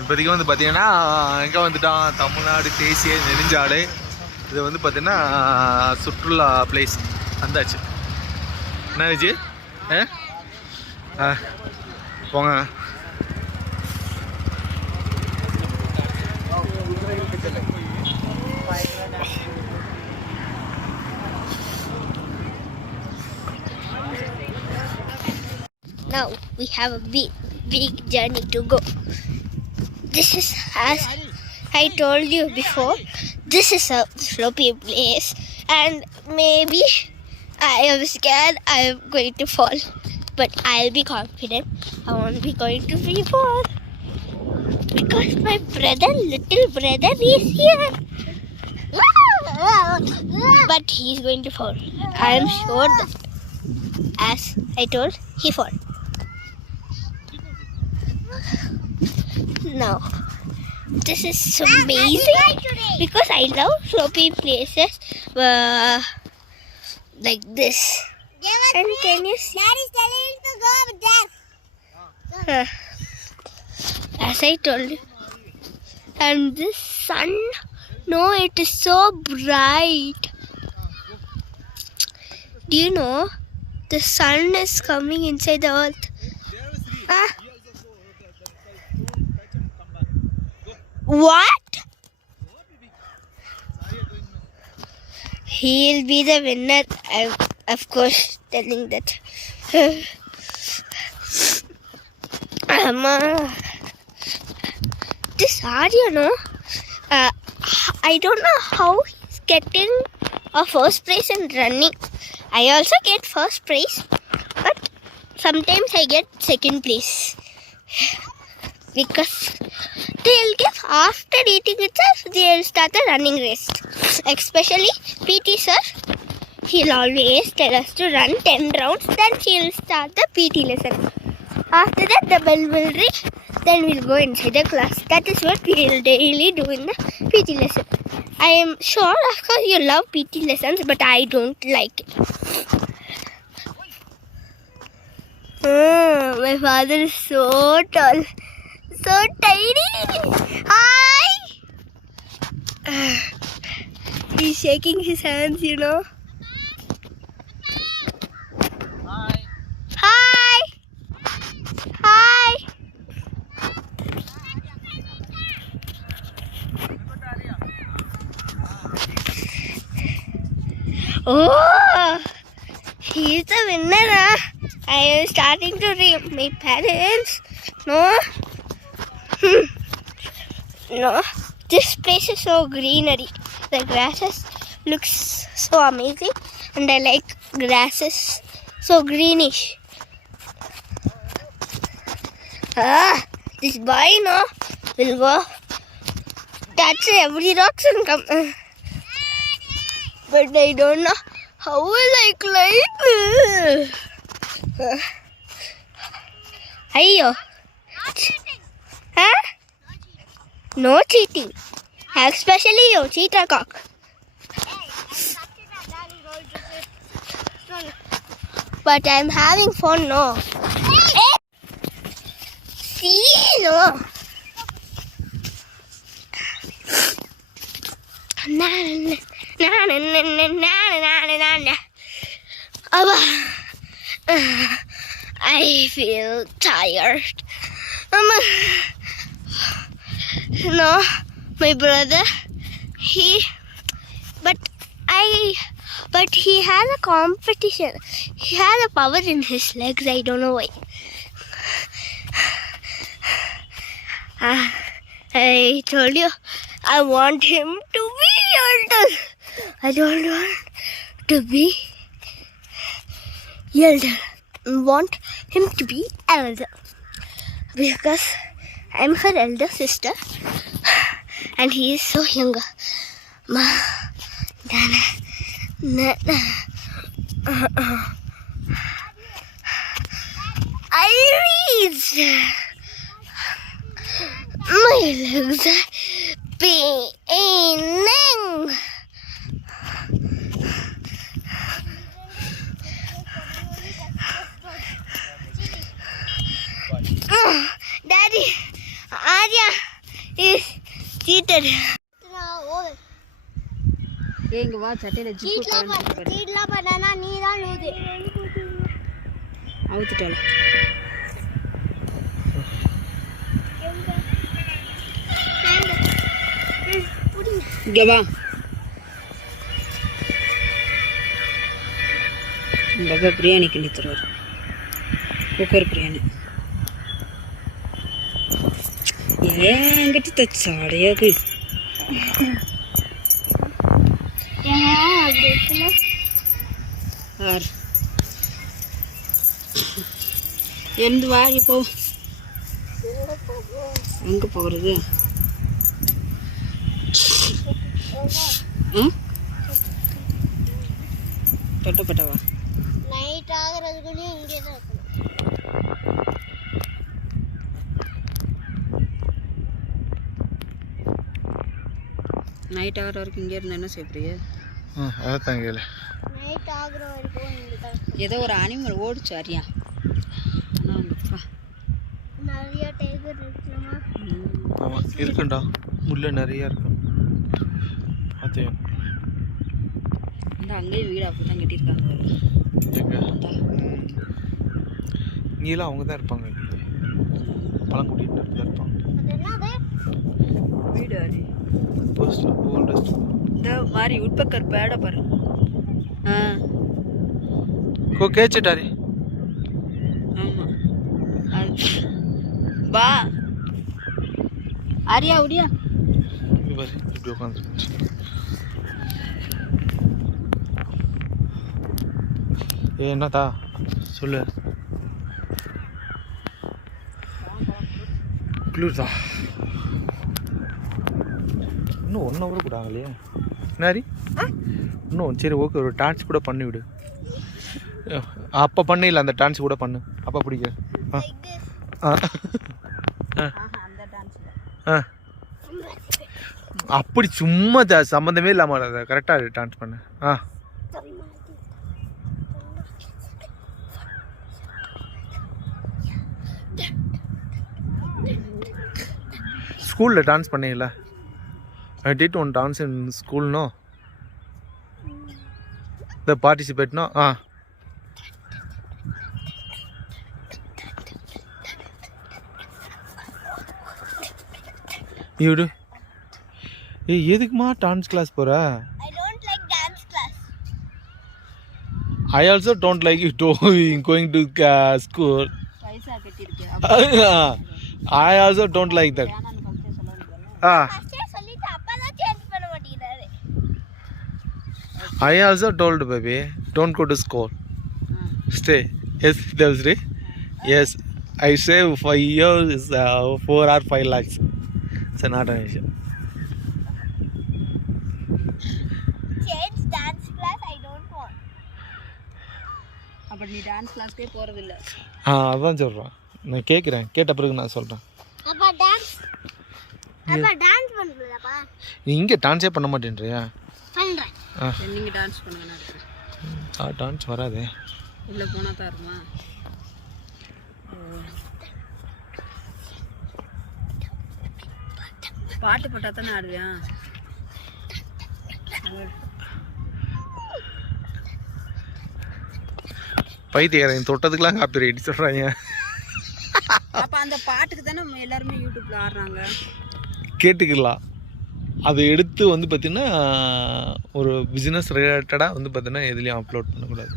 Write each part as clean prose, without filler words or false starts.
இப்போதைக்கு வந்து பார்த்தீங்கன்னா எங்கே வந்துட்டோம், தமிழ்நாடு தேசிய நெடுஞ்சாலை. இது வந்து பார்த்தீங்கன்னா சுற்றுலா பிளேஸ் வந்தாச்சு. என்ன விஜய் போங்க. Now we have a big journey to go. This is, as I told you before, this is a slopey place, and maybe I am scared I am going to fall, but I'll be confident I won't be going to be fall because my little brother is here. But he is going to fall. I am sure that, as I told, he fall. Now, this is amazing because I love slopey places like this. And can you see? Dad is telling you to go over there. As I told you. And this sun, no, it is so bright. Do you know the sun is coming inside the earth? What? He'll be the winner. I'm, of course, telling that. This audio, no? I don't know how he's getting a first prize in running. I also get first prize, but sometimes I get second place. Because they'll give after eating itself, they'll start the running race. Especially PT sir, he'll always tell us to run 10 rounds, then he'll start the PT lesson. After that, the bell will ring, then we'll go inside the class. That is what we'll daily do in the PT lesson. I am sure, of course, you love PT lessons, but I don't like it. My father is so tall. So tiny. Hi. He's shaking his hands, you know. Hi. Hi. Hi. Oh, he's the winner. I am starting to read my parents. No. No, this place is so greenery. The grasses looks so amazing, and I like grasses so greenish. This boy, no, will go touch every rocks and come. But I don't know how will I climb. Ayyo. Huh? No cheating. Especially you, cheater cock. But I'm having fun, no. See, no. Na na na na na na na na. I feel tired. No, my brother, but he has a competition. He has a power in his legs. I don't know why. I told you, I want him to be elder. I don't want to be elder. I want him to be elder because I'm her elder sister, and he is so younger. I reached. My legs are paining. Arya is cheated. இங்க வா சட்டையில ஜிப்பு பாரு. சீட்லாம் பண்ணனா நீ தான் லூசு. அவுத்துட்டல. இங்க வா. இந்த பிரியாணி கிண்டி தருவார். குக்கர் பிரியாணி. என்கிட்ட தச்சாடையாக்கு. எழுந்து வா இப்போ. எங்க போகிறது? தொட்டப்பட்டவா? நைட் ஆகிறதுக்குள்ளேயும் இங்கே தான் இருக்கணும். நைட் ஆகிற வரைக்கும் இங்கே இருந்தா என்ன செய்ய? அதான் கேளு. நைட் ஆகிற வரைக்கும் இங்கே தான். ஏதோ ஒரு அனிமல் ஓடிச்சு அரியா. நிறைய டைகர் இருக்குமா? ஆமாம் இருக்குண்டா, முள்ள நிறையா இருக்கும். பார்த்தேன். இந்த அங்கேயும் வீடு அப்படி தான் கட்டியிருக்காங்க. எங்க இங்கெல்லாம் அவங்க தான் இருப்பாங்க. பழங்குடியினர் தான் இருப்பாங்க. வீடு அது ஓல்டஸ்ட். இந்த மாதிரி உட்பக்கர் பேட பாரு. கோ கேச்சிட்டாரி. ஆமா பா ஆரியா உடியா. இப்படி உட்காந்து என்னதா சொல்லு. குளிர்தா. இன்னும் 1 hour கூட ஆகலையே. நாரி இன்னும் சரி ஓகே, ஒரு டான்ஸ் கூட பண்ணி விடு. அப்போ பண்ணல, அந்த டான்ஸ் கூட பண்ணு. அப்போ பிடிக்க. அப்படி சும்மா சம்மந்தமே இல்லாமல் அதை கரெக்டாக டான்ஸ் பண்ணு. ஸ்கூலில் டான்ஸ் பண்ணீங்களா? I did one dance in school, no? The participate, no? You do? Hey, எதுக்குமா டான்ஸ் கிளாஸ் போற? I don't like dance class. I also don't like you going to school. பைசா கட்டிருக்கு. I also don't like that. சொல்லிட்டு அப்பதான் சேஞ்ச் பண்ண மாட்டேங்கிறாரு. I also told baby, don't go to school. Stay. Yes, Devsri. Yes, I save 5 years, 4 or 5 lakhs. It's not an issue. Change dance class, I don't want. அப்ப நீ டான்ஸ் கிளாஸ்க்கே போறது இல்ல? அதான் சொல்றேன். நான் கேக்குறேன், கேட்ட பிறகு நான் சொல்றேன். அப்பா டான்ஸ் பண்ணலப்பா. நீ இங்க டான்ஸே பண்ண மாட்டேன்றியா? பண்றேன். நீங்க டான்ஸ் பண்ணுங்க நான். டான்ஸ் வராதே. உள்ள போனா தான் இருக்குமா? பாட்டு போட்டா தானே ஆடுவியா? பைத்தியக்காரன் தொட்டதுக்கெல்லாம் காப்பிரைட் சொல்றாங்க. அப்ப அந்த பாட்டுக்கு தானே எல்லாருமே யூடியூப்ல ஆடுறாங்க. கேட்டுக்கலாம். அதை எடுத்து வந்து பார்த்தீங்கன்னா ஒரு பிஸ்னஸ் ரிலேட்டடாக வந்து பார்த்தீங்கன்னா எதுலேயும் அப்லோட் பண்ணக்கூடாது.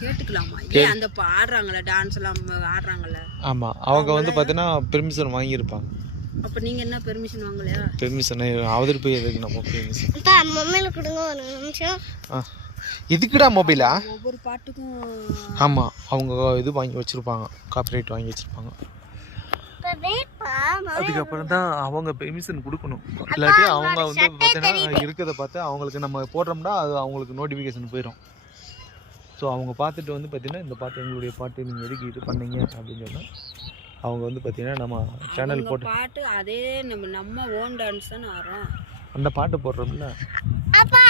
கேட்டுக்கலாமா? ஏன் அந்த ஆடுறாங்களே, டான்ஸ் எல்லாம் ஆடுறாங்கல்ல? ஆமாம், அவங்க வந்து பார்த்தீங்கன்னா பெர்மிஷன் வாங்கியிருப்பாங்க. அப்போ நீங்கள் என்ன பெர்மிஷன் வாங்கலையா? பெர்மிஷன் அவதற்கு போய் எதுக்கு நம்ம பெர்மிஷன்? மொபைல் கொடுங்க ஒரு நிமிஷம். எதுக்குடா மொபைலா? ஒவ்வொரு பாட்டுக்கும். ஆமாம், அவங்க இது வாங்கி வச்சுருப்பாங்க, காப்பிரைட் வாங்கி வச்சுருப்பாங்க. அதுக்கப்புறம் தான் அவங்க பெர்மிஷன் கொடுக்கணும். இல்லாட்டி அவங்க வந்து பார்த்தீங்கன்னா இருக்கிறத பார்த்து அவங்களுக்கு நம்ம போடுறோம்னா அது அவங்களுக்கு நோட்டிஃபிகேஷன் போயிடும். ஸோ அவங்க பார்த்துட்டு வந்து பார்த்தீங்கன்னா இந்த பாட்டு எங்களுடைய பாட்டு, நீங்கள் எதுக்கு இது பண்ணீங்க அப்படின்னு சொன்னால் அவங்க வந்து பார்த்தீங்கன்னா நம்ம சேனல் போட்டு பாட்டு அதே நம்ம ஓன் டான்ஸ் தானே ஆடுறோம். அந்த பாட்டு போடுறோம்ல. அப்பா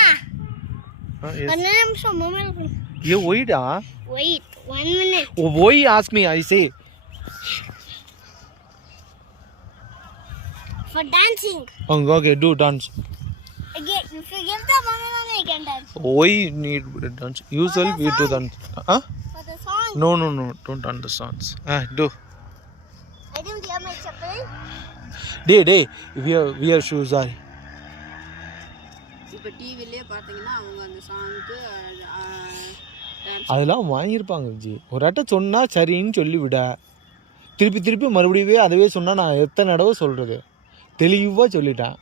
ஒரு நிமிஷம் மொபைல் கொடு. ஏ ஒய்டா? Wait 1 minute. Why ask me, I say For dancing. Okay, do dance. Again, if you give the money, then I can dance. Why need dance? Usually we do dance. Huh? For the song. No, don't dance the songs. Do. I didn't wear my chappal. Day. Wear shoes. Sorry. இப்போ டிவிலே பார்த்தீங்கன்னா அவங்க அந்த சாங்க்கு அதெல்லாம் வாங்கியிருப்பாங்க விஜி. ஒரு அட்டை சொன்னா சரின்னு சொல்லி விட, திருப்பி மறுபடியும் அதவே சொன்னா நான் எத்தனை தடவை சொல்றது? தெளிவா சொல்லிட்டேன்.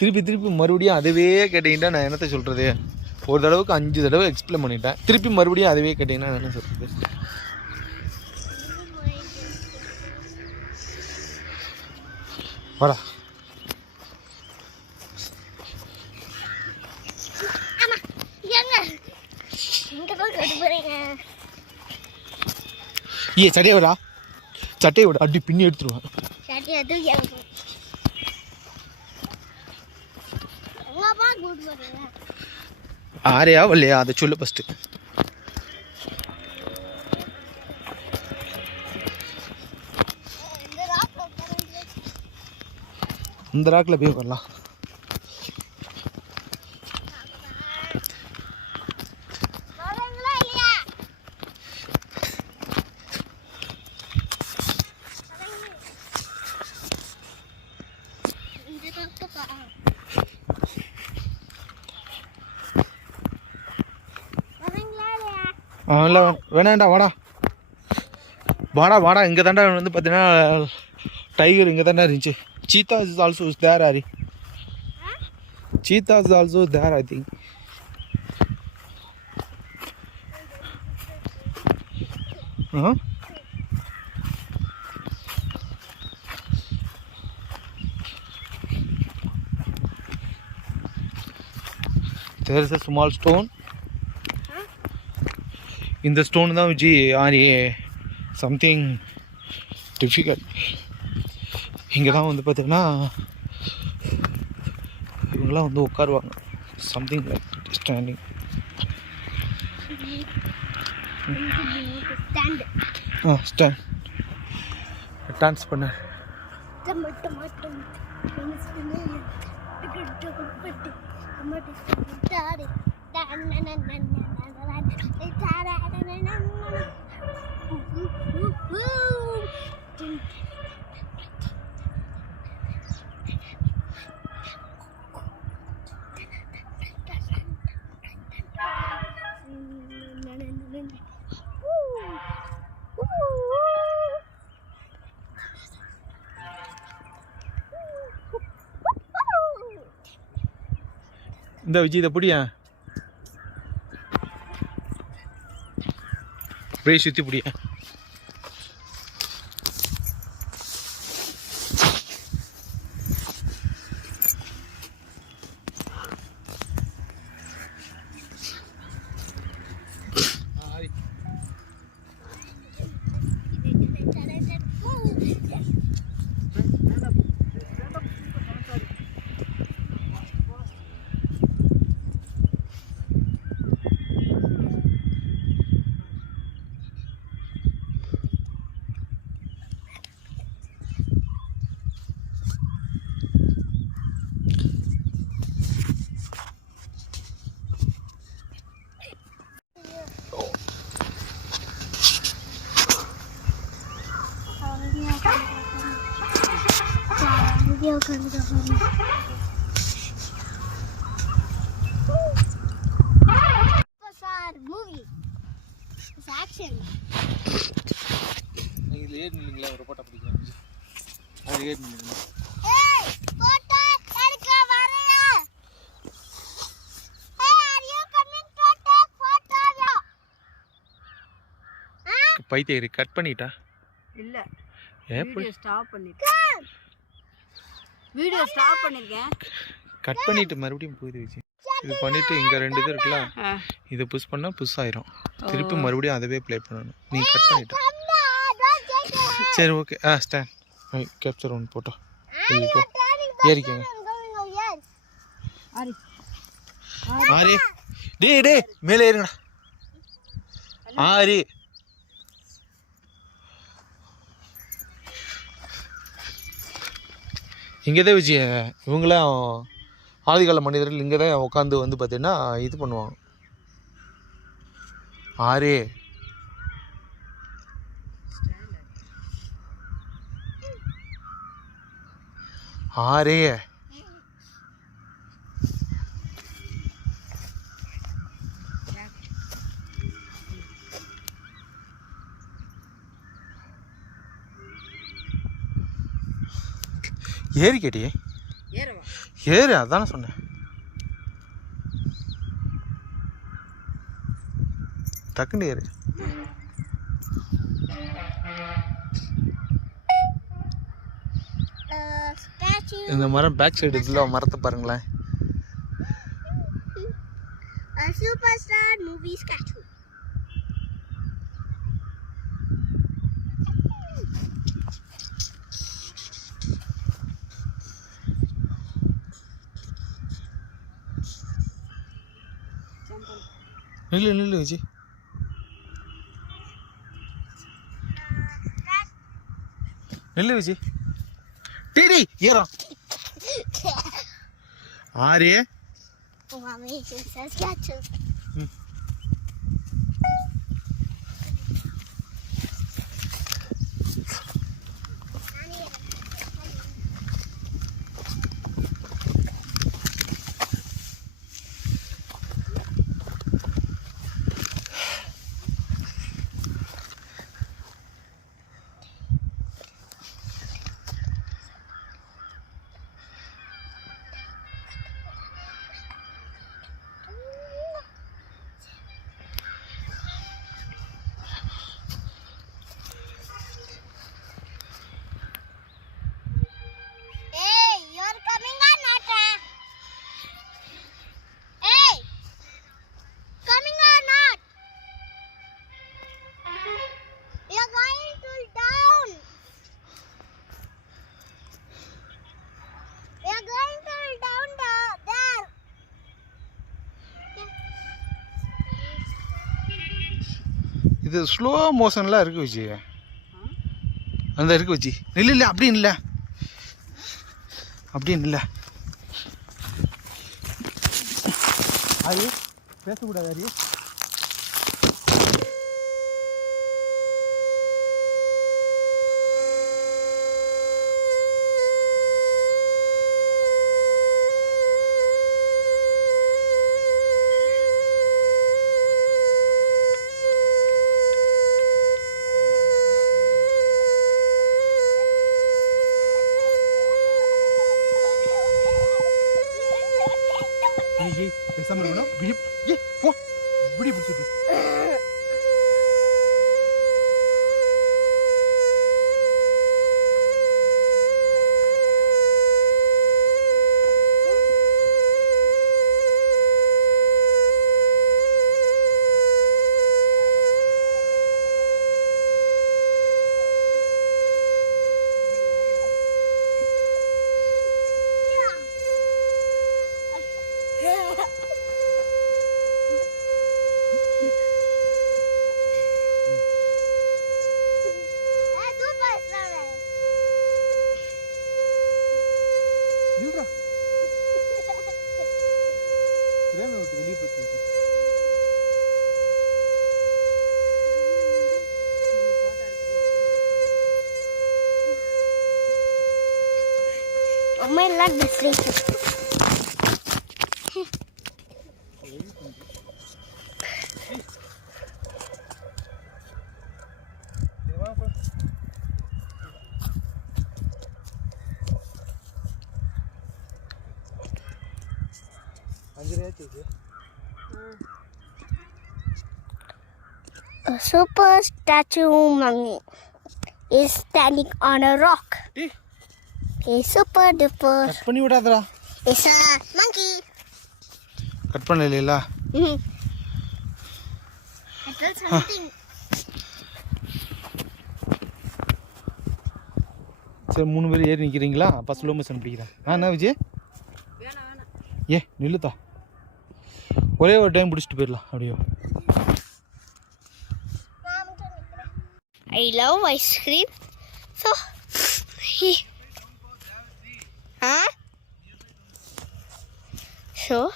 திருப்பி மறுபடியும் அதுவே கேட்டீங்கன்னா நான் என்னத்த சொல்றது? ஒரு தடவைக்கு 5 தடவை எக்ஸ்பிளைன் பண்ணிட்டேன். திருப்பி மறுபடியும் அதுவே கேட்டீங்கன்னா என்ன சொல்றது? வாடா. சட்டையை விடா அடி பின்னி எடுத்துருவேன். ஆரையா இல்லையா அதை சொல்லு ஃபஸ்ட்டு. இந்த ராக்கில் போய் வரலாம். இல்லை வேணாண்டா வாடா இங்கே தாண்டா வந்து பார்த்தீங்கன்னா டைகர் இங்கே தாண்டா இருந்துச்சு. Seetha is also there Ari. Seetha is also there I think. There is a small stone. இந்த ஸ்டோன் தான் விஜி ஆரி சம்திங் டிஃபிகல்ட். இங்கே தான் வந்து பார்த்தீங்கன்னா இவங்கெல்லாம் வந்து உட்காருவாங்க. Something like standing. Stand dance பண்ண. இந்த விஜய் இதை பிடியா அப்படியே சுற்றி பிடியா. Movie. It's action. நீங்கள் ஏறி நில்லுங்களா ஒரு போட்டோ பிடிக்கலாம். அது ஏறி நில்லுங்க. Hey, photo எடுக்க வரையா? Hey, are you coming to take photo? Battery cut பண்ணிட்டா? இல்ல எப்படி வீடியோ ஸ்டாப் பண்ணிருக்கேன். வீடியோ ஸ்டாப் பண்ணிருக்கேன். கட் பண்ணிட்டு மறுபடியும் போயிடுச்சு. இது பண்ணிட்டு இங்க 2 இது இருக்குல்ல, இதை புஷ் பண்ணா புஷ் ஆயிரும். திருப்பி மறுபடியும் அதவே ப்ளே பண்ணணும். நீ கட் பண்ணிட்ட. சரி okay. Stand capture one photo. ஏறிக்கங்க. ஆரி டேய் மேலே ஏறுங்கடா. ஆரி இங்கே தான் வச்சு இவங்களாம் ஆதிகால மனிதர்கள் இங்கே தான் உட்காந்து வந்து பார்த்தீங்கன்னா இது பண்ணுவாங்க. ஆரே ஆரே ஏறி கேட்டியே ஏறவா? ஏறு அதானே சொன்னேன். டக்குன்னு ஏறு. Statue. இந்த மரம் பேக் சைடு இதில் மரத்தை பாருங்களேன். A superstar movie statue. நில்லு நில்லு விஜய். நில்லு விஜய். டிடி ஏறான். ஆரே Mommy, it says statue. Hey, you're coming or not? Hey, coming or not? You're going to down. You're going to down there. இது ஸ்லோ மோஷன்லாம் இருக்கு விஜய். அந்த இருக்கு விஜய். நில்லு இல்லை அப்படின்னு இல்லை அப்படின்னு இல்லை. ஆரி பேசக்கூடாது. ஆரி பேசாமல் இருக்கணும். விழி போ விடி பிடிச்சிட்டு நில்றா. பிரேமை விட்டு வெளியே போச்சு. Oh my God, this is. A super statue mummy is standing on a rock. A super duper. Cut பண்ணி விடாதடா. It's a monkey. கட் பண்ணல. I felt something. சரி 3 பேர் ஏறி நிற்கிறீங்களா? அப்போ ஸ்லோ மோஷன் பிடிக்கிறேன். என்ன விஜய்? ஏ நில்லுதா. ஒரே ஒரு டைம் பிடிச்சிட்டு போயிடலாம் அப்படியோ. I love ice cream. So, Huh? So,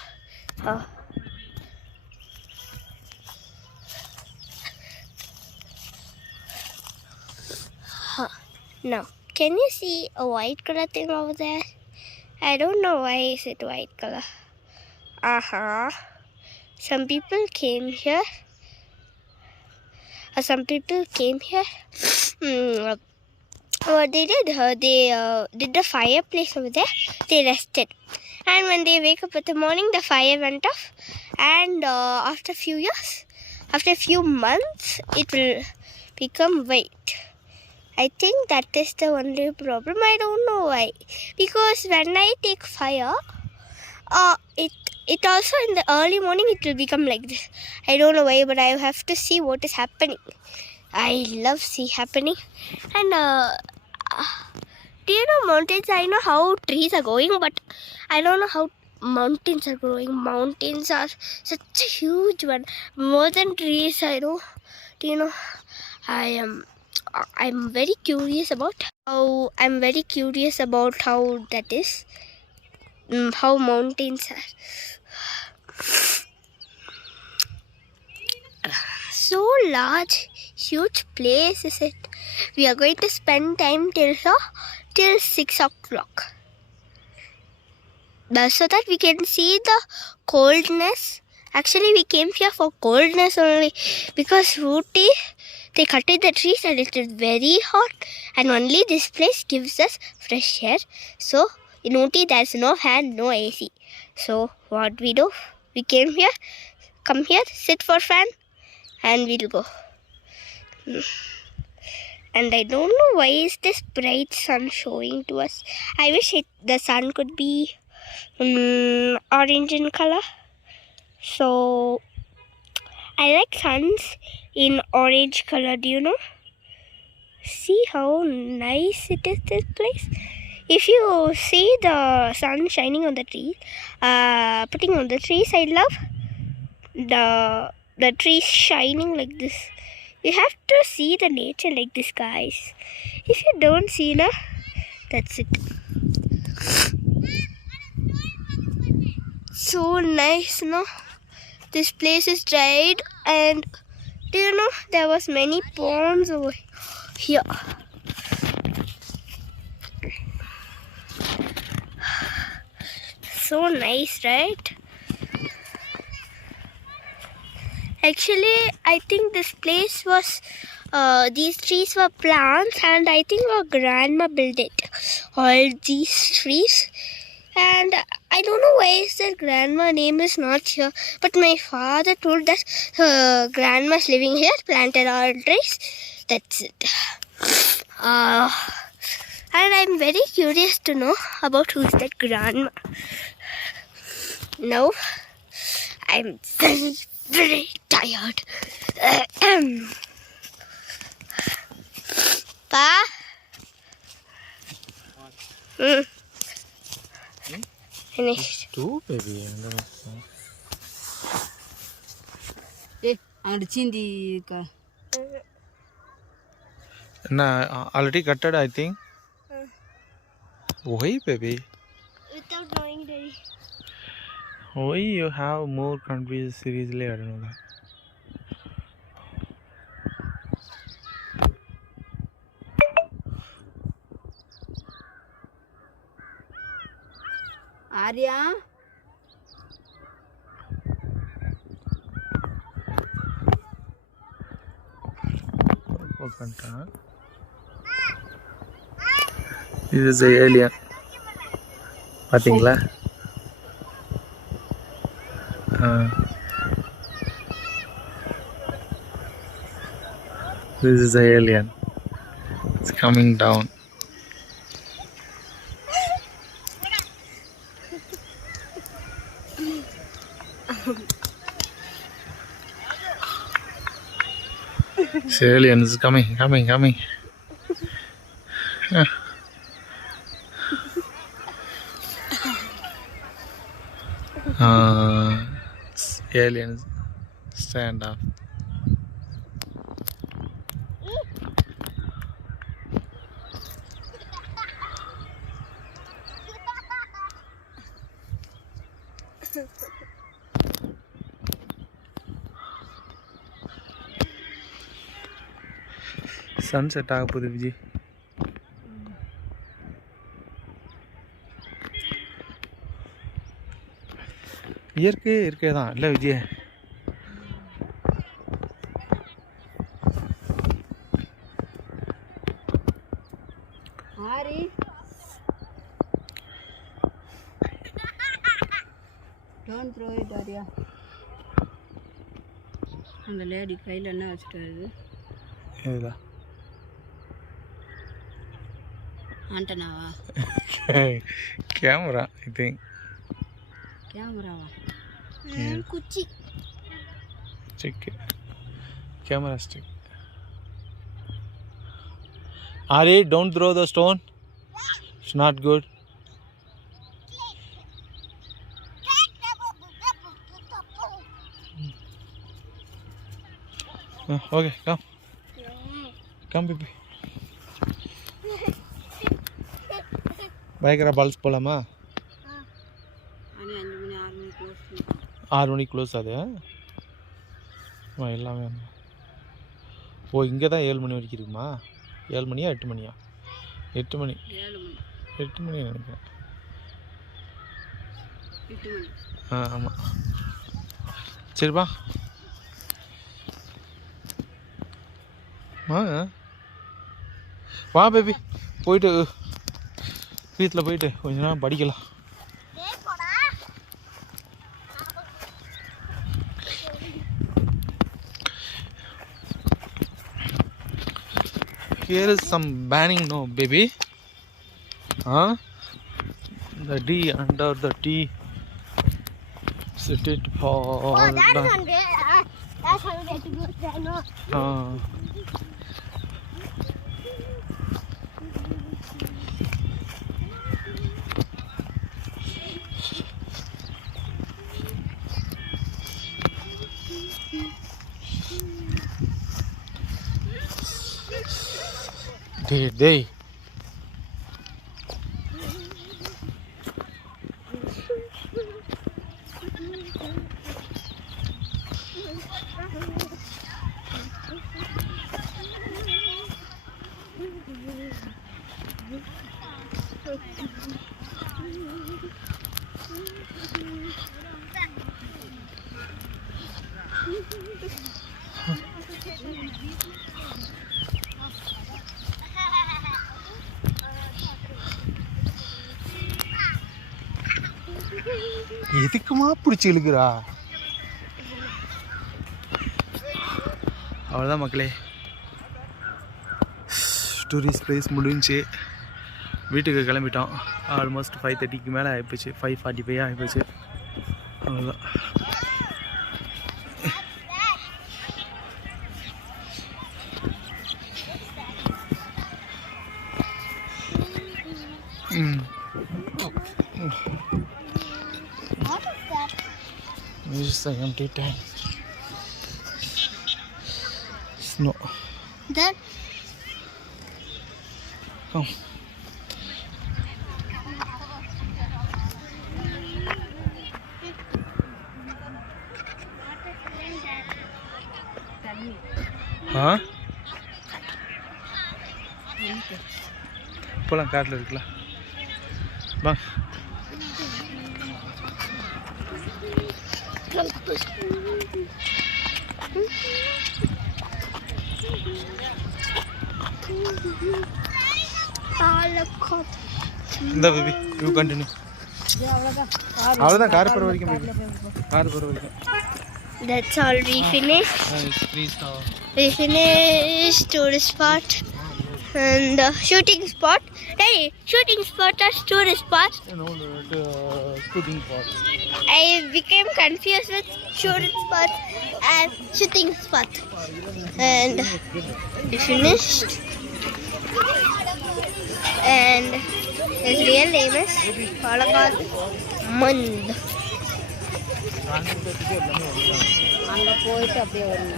now, can you see a white color thing over there? I don't know why is it white color. Some people came here. What they did, they did the fireplace over there. They rested, and when they wake up in the morning, the fire went off. And after a few months, it will become white. I think that is the only problem. I don't know why. Because when I take fire, it also in the early morning it will become like this. I don't know why, but I have to see what is happening. I love see happening. And do you know mountains? I know how trees are going, but I don't know how mountains are growing. Mountains are such a huge one, more than trees. I know. Do you know? I'm very curious about how that is. How mountains are. So large, huge place is it. We are going to spend time till 6 o'clock. So that we can see the coldness. Actually, we came here for coldness only, because Ooty, they cutted the trees and it is very hot, and only this place gives us fresh air. So in Ooty there is no fan, no AC. So what we do? We come here, sit for fan, and we'll go. And I don't know why is this bright sun showing to us. I wish the sun could be orange in color. So I like suns in orange color. Do you know? See how nice it is, this place. If you see the sun shining on the trees, putting on the trees, I love the trees shining like this. You have to see the nature like this, guys. If you don't see, that's it. So nice, no? This place is dried, and do you know there was many ponds over here. So nice, right? Actually, I think this place was, these trees were plants, and I think our grandma built it. All these trees. And I don't know why is their grandma name is not here. But my father told that grandma's living here, planted all trees. That's it. And I'm very curious to know about who is that grandma. Now, I'm very, very tired. Pa? Finished. Two, baby. அங்கிட்டு சீந்தி already cutted, I think. Why, baby? Without knowing, Daddy. Why you have more confused seriously? I don't know that. Arya This is the alien. பாத்தீங்களா? This is the alien. It's coming down. This alien is coming. Aliens stand up. Sunset ஆக போகுது விஜய். இயற்கை தான் இல்லை Vijay? Aari don't throw it Arya. அந்த lady கையில் என்ன வச்சுட்டாரு? ஏதா ஆண்டனாவா? கேமரா ஐ திங்க். கேமராவா? குச்சி stick, camera stick. Ari, don't throw the stone. It's not good. Okay, come. Come, baby. பயங்கர பால்ஸ் போகலாமா? ஆனால் 5 மணி 6 மணி க்ளோஸ். 6 மணிக்கு க்ளோஸ் அது எல்லாமே. ஓ இங்கே தான் 7 மணி வரைக்கும் இருக்குமா? 7 மணியா 8 மணியா? 8 மணி. 8 மணி நினைக்கிறேன். 8 மணி. ஆமாம். சரிப்பா வா பேபி. போயிட்டு வீட்டில் போயிட்டு கொஞ்ச நேரம் படிக்கலாம். Here is some banning, no baby. The D under the T. Set it for. Oh, that is one way. That's how we get to go there, no? Day. எதுக்குமா பிடிச்சி இழுக்கிறா? அவ்வளோதான் மக்களே, டூரிஸ்ட் பிளேஸ் முடிஞ்சு வீட்டுக்கு கிளம்பிட்டோம். ஆல்மோஸ்ட் 5:30க்கு மேலே ஆகிப்போச்சு. 5:45 ஆகிப்போச்சு. அவ்வளோதான். This is the empty tank. Snow. That. Come. Huh? போலாம், காட்டில் இருக்கலாம். வா. இந்த பேபி யூ கண்டினியூ. அவ்வளோதான். கார் போகிற வரைக்கும் பேபி. கார் போகிற வரைக்கும். That's all we finished. We finished tourist spot and shooting spot. Hey, shooting spot or tourist spot? No, shooting spot. I became confused with shooting spot and shooting spot. And we finished. And his real name is Palakkad Mund. அங்கே போயிட்டு அப்படியே வருங்க.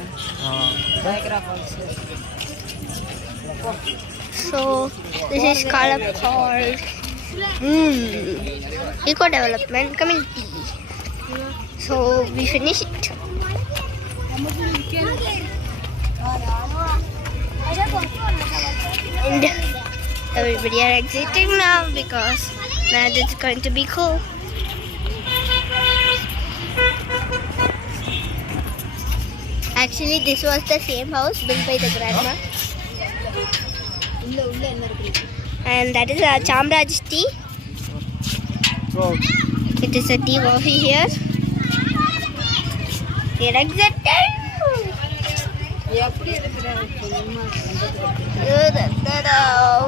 பயங்கரா falls. So this is called Eco Development Community. So we finished it. And everybody are exiting now because now it's going to be cool. Actually, this was the same house built by the grandma. And that is a Chamraj tea. So, It is a tea over here. We are exiting. எப்படி இருக்கிற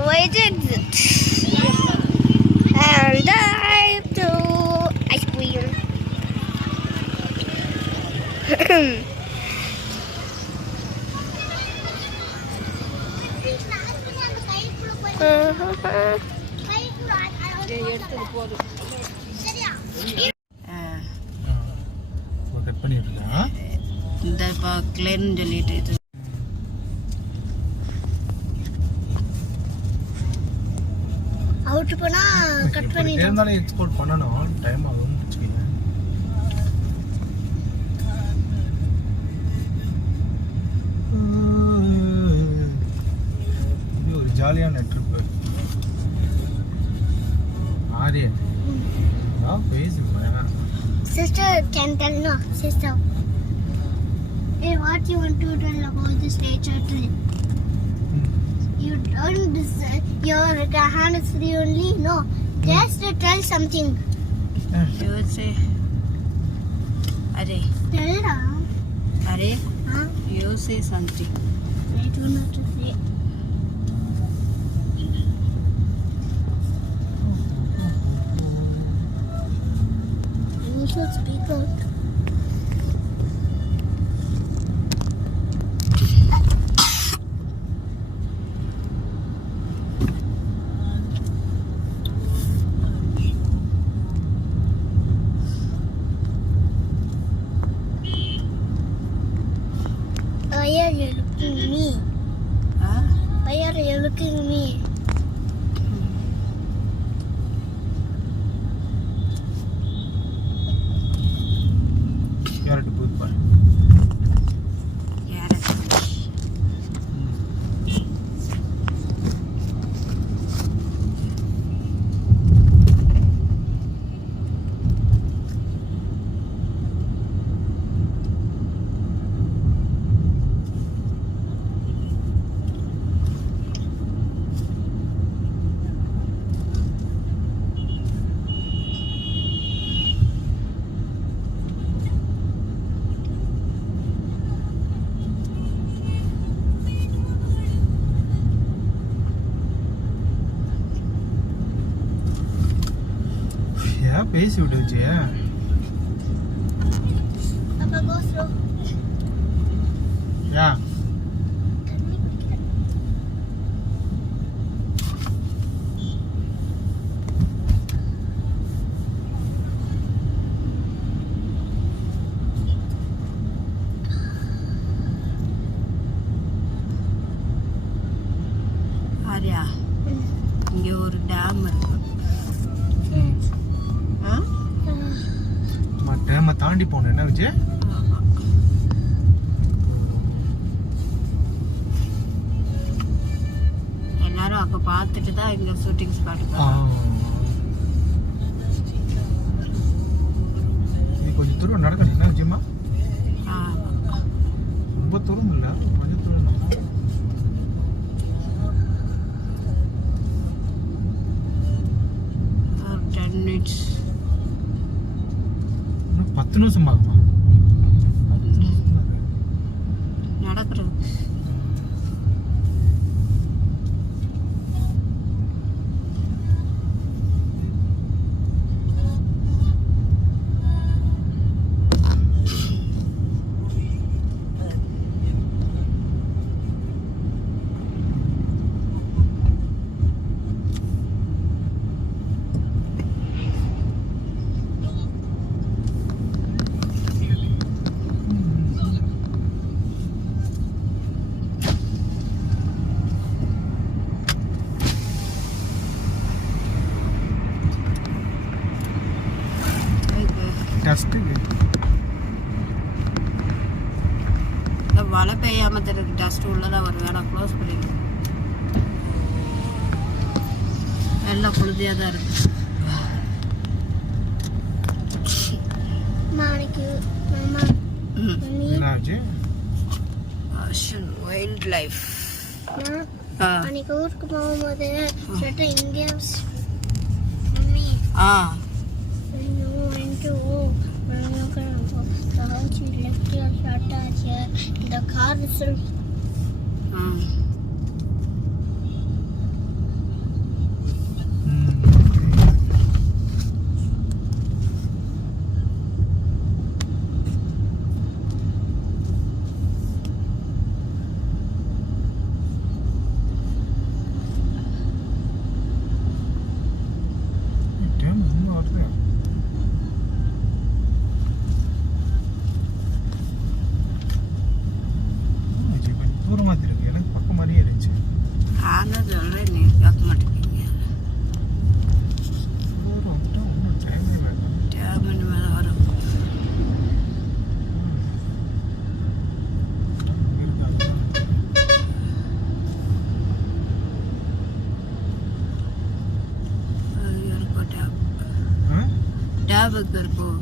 Wait exit. And dive to ice cream. எடுத்தது போதும் கட் பண்ணிட்டுருக்கா இந்த இப்போ கிளேர்னு சொல்லிட்டு இது அவுட் போனா கட் பண்ணிட்டோம். இருந்தாலும் எக்ஸ்போர்ட் பண்ணணும், டைம் ஆகும். இது ஒரு ஜாலியான ட்ரிப்பு. ஆரியா பேசுங்க. Sister can tell no, sister. Hey, what you want to tell about this nature trip? You don't your hand is free only? No. Just to tell something. You would say Are Tell her. Are Huh? you say something. I don't know to say. You should speak out. Why are you looking at me? Huh? Why are you looking at me? Carrot போய் பாரு. Carrot. ஏன் பேசி விட்டு வச்சியா? Papa, go slow. யா ஆரியா இங்கே ஒரு டேம் இருக்கு. ஆ? டேமை தாண்டி போகணும். என்ன வச்சு ஆமா. எல்லாரும் அங்கே பார்த்துட்டு தான் இங்கே ஷூட்டிங் ஸ்பாட் இது கொஞ்சம் தூரம் நடக்கணும். என்ன வச்சுமா? ஆமாம். ரொம்ப தூரம் இல்லை, கொஞ்சம் தூரம் தான். ஒரு 10 minutes. இன்னும் 10 நிமிஷம் ஆகுமா? நடக்கிறது இந்த மழை பெய்யாம தெரியுது, டஸ்ட் உள்ளதான் ஒரு வேலை க்ளோஸ் பண்ணிடும். எல்லாம் புழுதியாக தான் இருக்கு. Wild life. அன்னைக்கு ஊருக்கு போகும்போது இங்கே இந்த கார் டேபுக்கு இருக்கும்.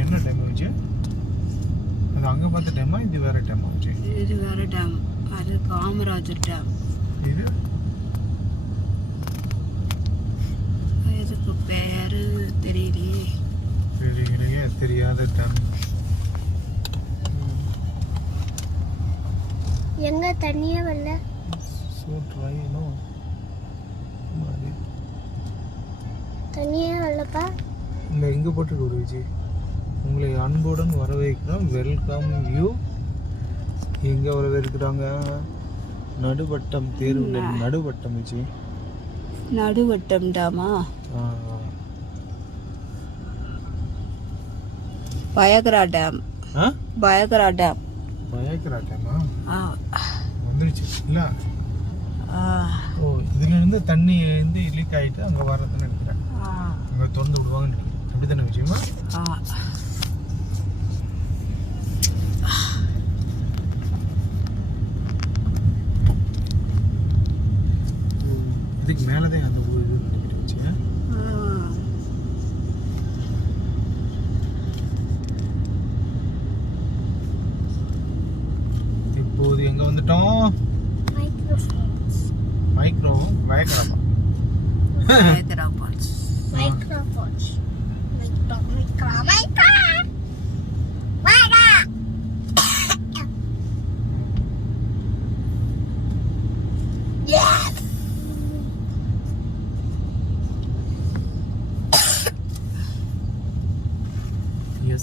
என்ன டைம் ஆச்சு? அது அங்கே பார்த்த டைமா இது வேற டைம் ஆச்சு? இது வேற டேம், அது காமராஜர் டேம். இது இதுக்கு பேரு தெரியலையே. தெரியாத டைம். எங்க தண்ணியே வரல. தண்ணியே வரலப்பா. இல்லை இங்கே போட்டுட்டு ஒரு விஜய், உங்களை அன்புடன் வரவேற்கிறோம், வெல்கம் யூ. எங்கே வரவேற்கிறாங்க? நடுவட்டம் தேர்வு. நடுவட்டம் விஜய், நடுவட்டம் டாமா. பயகரா டேம். பயகரா டேம். பயகரா டேமா வந்துருச்சு இல்லை? ஓ, இதுல இருந்து தண்ணி வந்து லீக் ஆகிட்டு அங்கே வர்றதுன்னு நினைக்கிறேன். அங்கே திறந்து விடுவாங்கன்னு நினைக்கிறேன். அப்படி தானே விஷயமா? இதுக்கு மேலதான் அந்த ஊர் இது நினைக்கிறேன். இப்போது எங்க வந்துட்டோம்?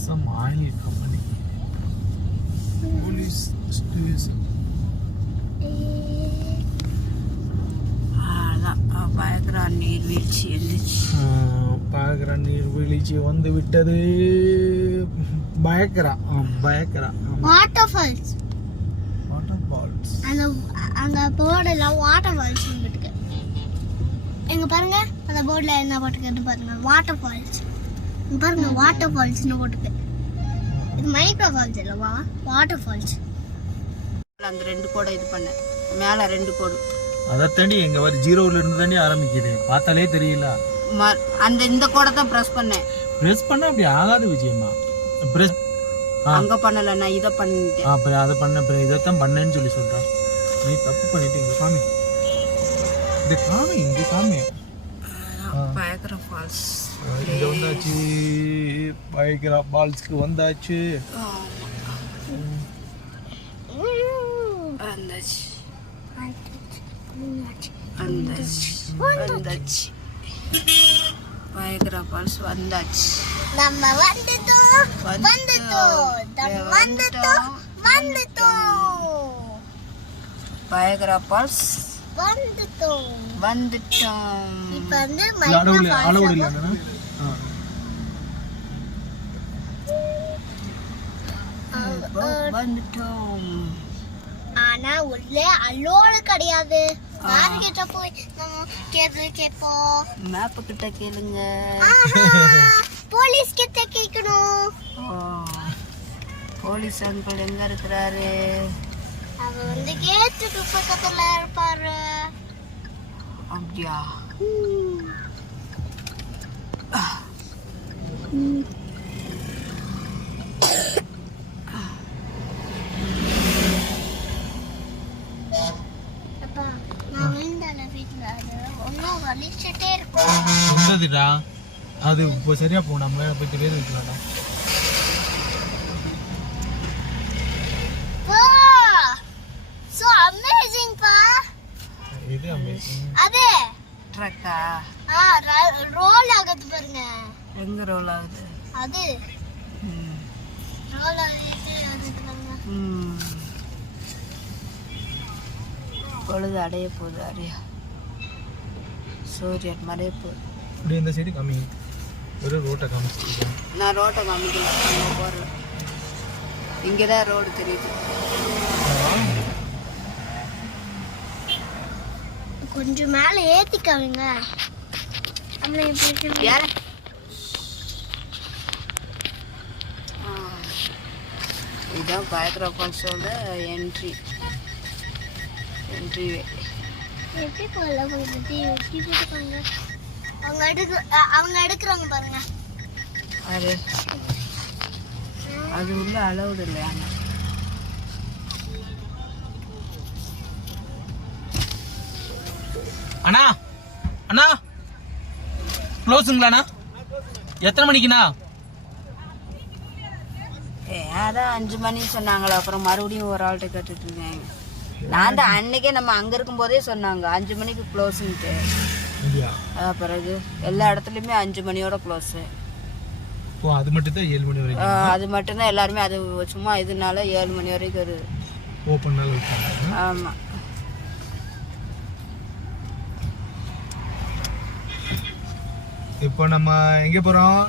Some oil company. Police station. Niagara நீர்வீழ்ச்சி இருந்துச்சு. பயகரா நீர்வீழ்ச்சி வந்து விட்டது. Niagara waterfalls. அங்க போர்டுல வாட்டர் ஃபால்ஸ் இருக்கு. எங்க பாருங்க அந்த போர்டுல என்ன போட்டுருக்கு பாருங்க, வாட்டர் ஃபால்ஸ். பாருங்க வாட்டர் ஃபால்ஸ்னு போட்டுருக்கு. இது மைக்ரோ ஃபால்ஸ் இல்லவா, வாட்டர் ஃபால்ஸ். அந்த ரெண்டு கோடை இது பண்ண மேல ரெண்டு கோடு அதை தாண்டி எங்க வர ஜீரோல இருந்து தாண்டி ஆரம்பிக்குது. பார்த்தாலே தெரியல. அந்த இந்த கோடை தான் பிரஸ் பண்ணேன். பிரஸ் பண்ண அப்படி ஆகாது விஜயம்மா. பிரஸ் அங்க பண்ணல, நான் இதை பண்ணிட்டேன். அப்புறம் அதை பண்ண அப்புறம் இதைத்தான் பண்ணேன்னு சொல்லி சொல்றேன். நீ தப்பு பண்ணிட்டு இங்க காமி, இங்க காமி. பயகரா ஃபால்ஸ் இங்க வந்தாச்சு. பயகரா ஃபால்ஸ்க்கு வந்தாச்சு. பயகரா ஃபால்ஸ் வந்தாச்சு. நம்ம வந்துட்டோம். பயகரா ஃபால்ஸ் வந்துட்டோம். இப்போ வந்து மைக்ரோ ஃபால்ஸ். வந்துட்டோம். ஆனா உள்ளே அலோடு கிடையாது. யார்கிட்ட போய் நம்ம கேட்போம்? மேப்பு கிட்ட கேளுங்க. போலீஸ் கிட்ட கேட்கணும். போலீஸ் அங்கிள் எங்க இருக்கிறாரு? அவர் வந்து கேட்டுக்கு பக்கத்துல இருப்பாரு. அப்படியா? அப்பா நான் விழுந்தால வீட்டுல ஒன்னும் வலிச்சுட்டே இருக்கும். என்னதுடா அது இப்போ சரியா போ, நம்ம போயிட்டு வேறு வைக்கலாம்டா. So amazing பா. இது அமேசிங். அது ட்ரக்கா? ரோல் ஆகுது பாருங்க. எங்க ரோல் ஆகுது? அது ரோல் ஆகுது பாருங்க. பொழுது அடைய போகுது. அடையா சூரியன் மறைய போகுது. அப்படியே இந்த சைடு காமி, ஒரு ரோட்டை காமிச்சிருக்கேன். நான் ரோட்டை காமிக்கல, அங்கே போகிறல. இங்கே தான் ரோடு தெரியுது. கொஞ்சம் மேலே ஏற்றிக்காவீங்க. இதுதான் பயக்ரா ஃபால்ஸோட என்ட்ரி வே. எப்படி போகல போங்க. அவங்க எடுக்கிறாங்க பாருங்க. அது உள்ள அலவுட் இல்லையா? அண்ணா அண்ணா க்ளோஸுங்களாண்ணா? எத்தனை மணிக்குண்ணா? அதான் 5 மணி சொன்னாங்களா. அப்புறம் மறுபடியும் ஒரு ஆள்கிட்ட கேட்டுட்டு இருக்கேன். நான் தான் அன்னைக்கே நம்ம அங்கே இருக்கும்போதே சொன்னாங்க 5 மணிக்கு க்ளோஸுன்ட்டு. பிறகு எல்லா இடத்துலையுமே 5 மணியோட க்ளோஸு. அது மட்டும் தான் 7 மணி வரைக்கும். அது மட்டும்தான் எல்லாருமே. அது சும்மா இதனால 7 மணி வரைக்கும் ஒரு ஓப்பன். ஆமாம். இப்போ நம்ம எங்கே போகிறோம்?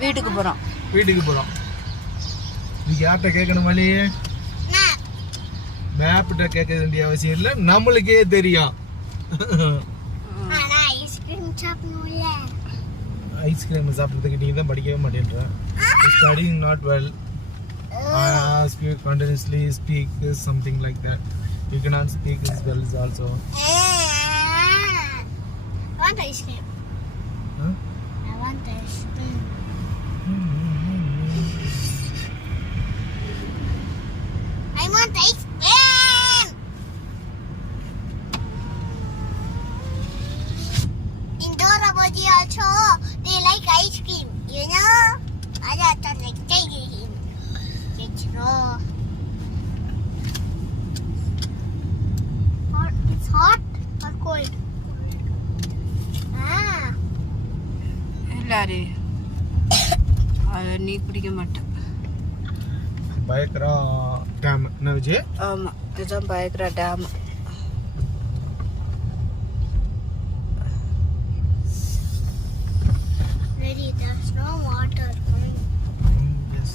வீட்டுக்கு போகிறோம். இதுக்கு யார்கிட்ட கேட்கணும்? வழி மேப்கிட்ட கேட்க வேண்டிய அவசியம் இல்லை, நம்மளுக்கே தெரியும். ஐஸ்கிரீம் சாப்பிட்றதுக்கு நீ தான் படிக்கவே மாட்டேன்ற. Studying not well. I ask you continuously speak something like that. You cannot speak as well as also. I want ice cream. Huh? I want ice cream. I want ice cream. In Doraboji also, they like ice cream. You know? I don't like taking him. It's raw. It's hot or cold? எல்லாரு நீ குடிக்க மாட்டேன். பயக்கரா டேம் என்ன விஜய்? ஆமாம், இதுதான் Pykara dam. Ready, there's no water coming. Yes.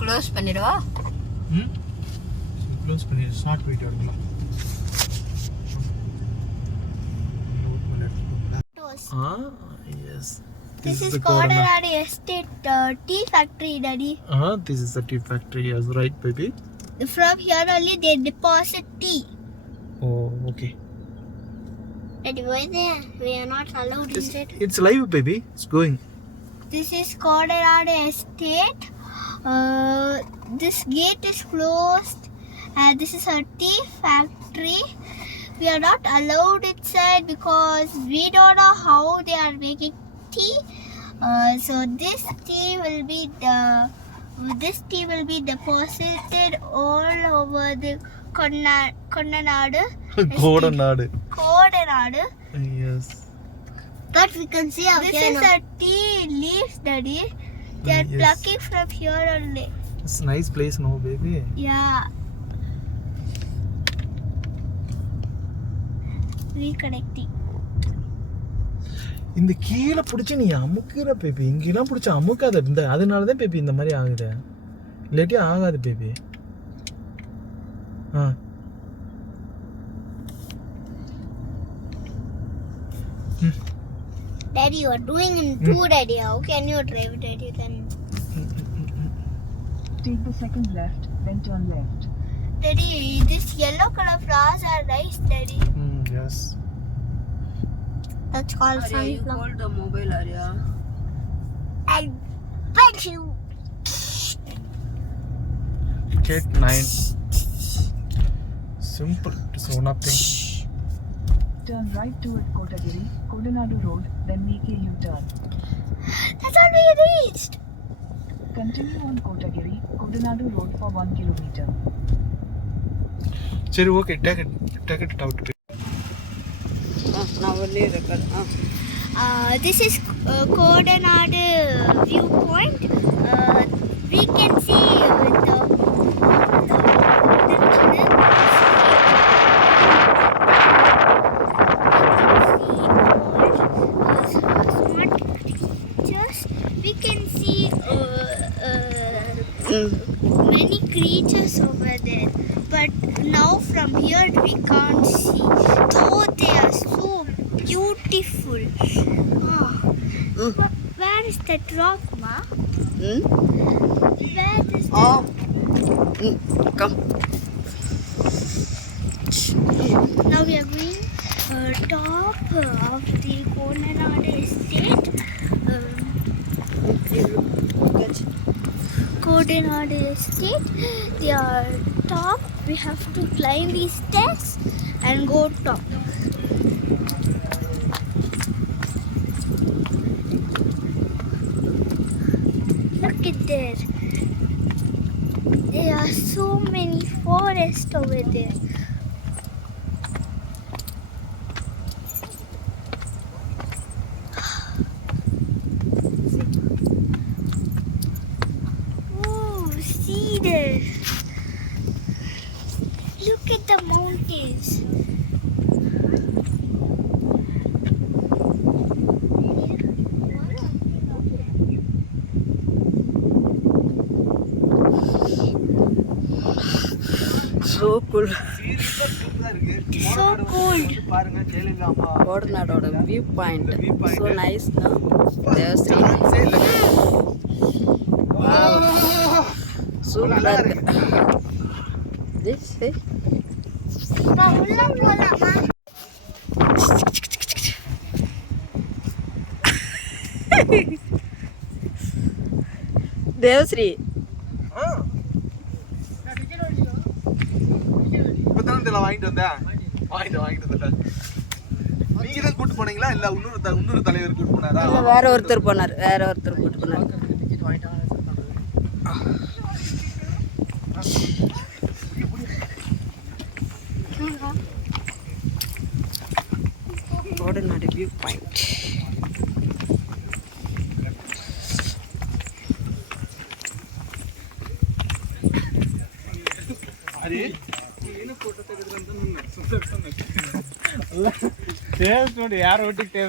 Close பண்ணிடுவா. Close பண்ணி ஷார்ட் வீடியோ எடுக்கலாம். Yes. This is Coronado. Colorado Estate tea factory, Daddy. This is the tea factory. Yes, right, baby. From here only they deposit tea. Oh, okay. Daddy, why there? We are not allowed inside. It's live, baby. It's going. This is Colorado Estate. This gate is closed. This is a tea factory. We are not allowed inside because we don't know how they are making tea. So this tea will be deposited all over the Coronado. Coronado. Coronado. Yes. But we can see this is a tea leaves, Daddy. They are Yes. plucking from here only. It's a nice place, no, baby. Yeah. Reconnecting. இந்த கீழே பிடிச்சி நீ அமுக்குற பேபி, இங்கெல்லாம் பிடிச்சி அமுக்காத. இந்த அதனால தான் பேபி இந்த மாதிரி ஆகுது, இல்லாட்டி ஆகாது baby. Daddy, you are doing in two, Daddy. How can you drive, Daddy? Then, Take the second left, then turn left. Daddy, this yellow color flowers are nice, Daddy. Yes. That's called Arya, you sunflower. hold the mobile, Arya. I bet you. Gate 9. Simple. It's nothing. Turn right toward Kotagiri, Coronado Road, then make a U-turn. That's all we reached. Continue on Kotagiri, Coronado Road for 1 kilometer. சரி, okay. Take it out. Now only record. This is Coronado viewpoint. We can see the smart creatures. We can see many creatures over there. But now from here we can't see. Though they are so beautiful. Where is that rock, Ma? Where is that? Come. Now we are going top of the Coronado Estate. Coronado Estate. They are top. We have to climb these steps and go top. Look at there. There are so many forests over there. Oh, see there. Look at the mountains. So cool. So cold. பாருங்க, ஜெயலலிதா அம்மா Coronado viewpoint. So nice, no? There's wow. Super. This is Devasri. இப்பதான் இதெல்லாம் வாங்கிட்டு வந்துட்டேன். நீங்க தான் கூட்டு போனீங்களா, இல்ல இன்னொரு தலைவர் கூட்டு போனாரா? இல்ல, வேற ஒருத்தர் போனார், கூட்டு போனார். Coronado viewpoint. ನೋಡಿ ಯಾರು ಒಟ್ಟಿಗೆ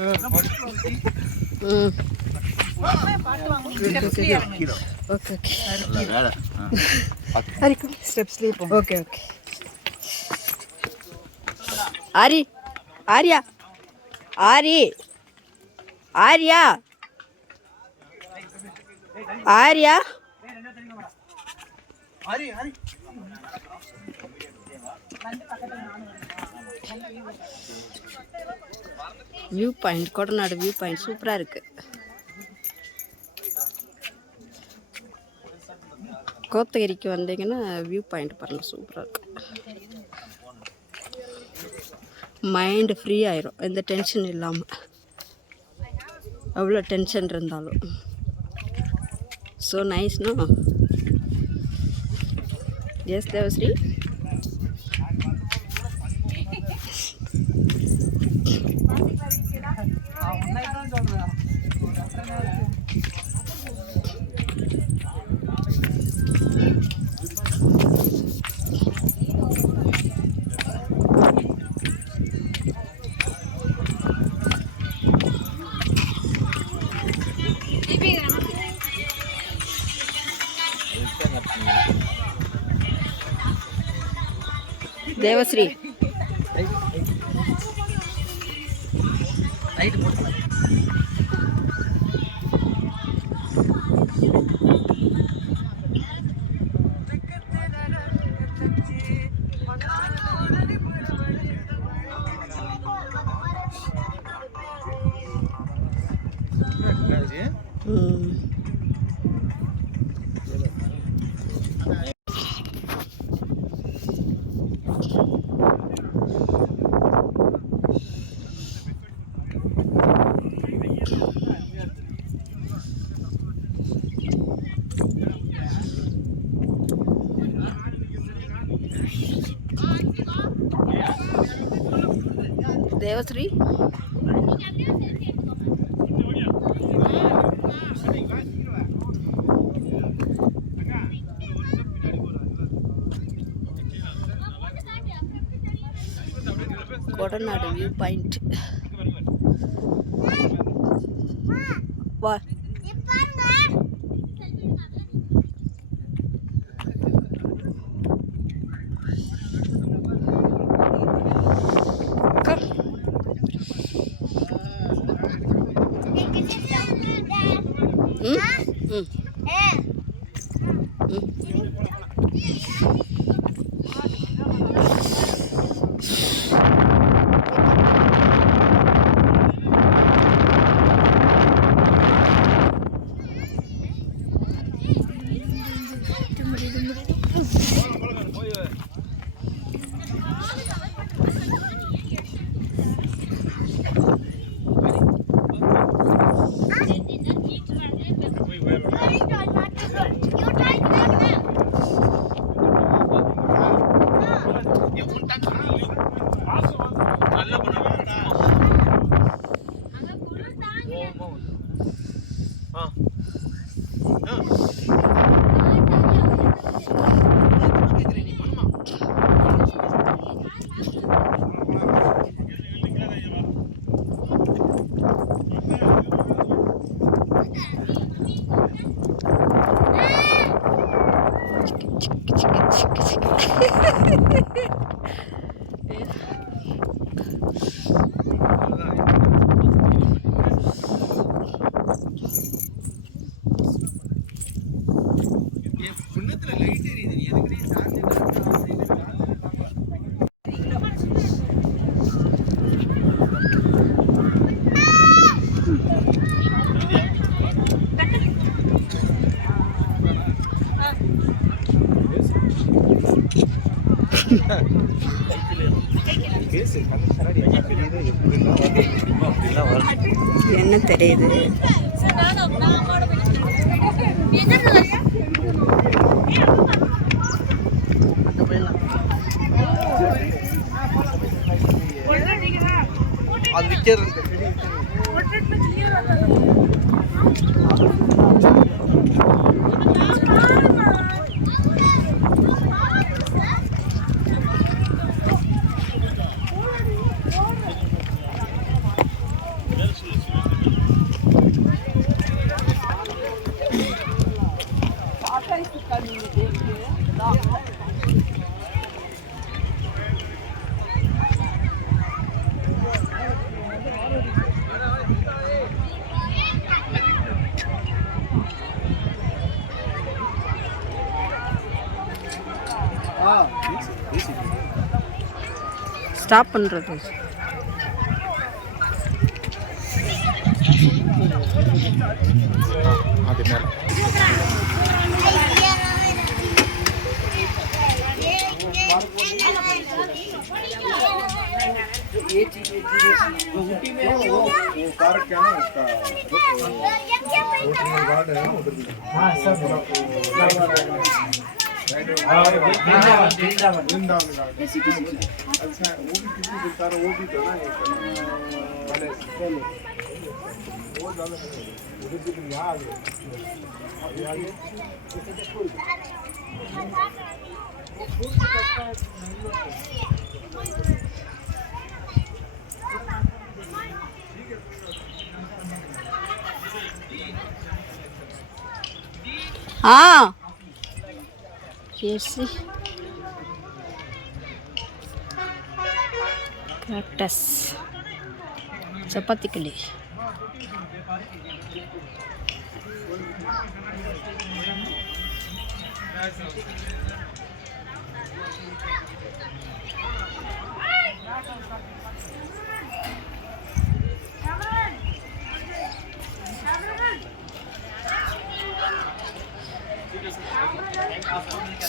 Okay. Ari. Arya Arya view point, Kodanad view point சூப்பராக இருக்குது. கோத்தகிரிக்கு வந்தீங்கன்னா வியூ பாயிண்ட் பாருங்கள், சூப்பராக இருக்குது. மைண்டு ஃப்ரீ ஆயிரும், எந்த டென்ஷன் இல்லாமல். அவ்வளோ டென்ஷன் இருந்தாலும் ஸோ நைஸ்னோ. Yes Devashree. Devashree Devashree Kodanad view point. வா என்ன தெரியுது? அது விக்கிறது ஸ்டாப் பண்ணுறது. அது மேலே கேக்டஸ் சப்பாத்தி கிளி.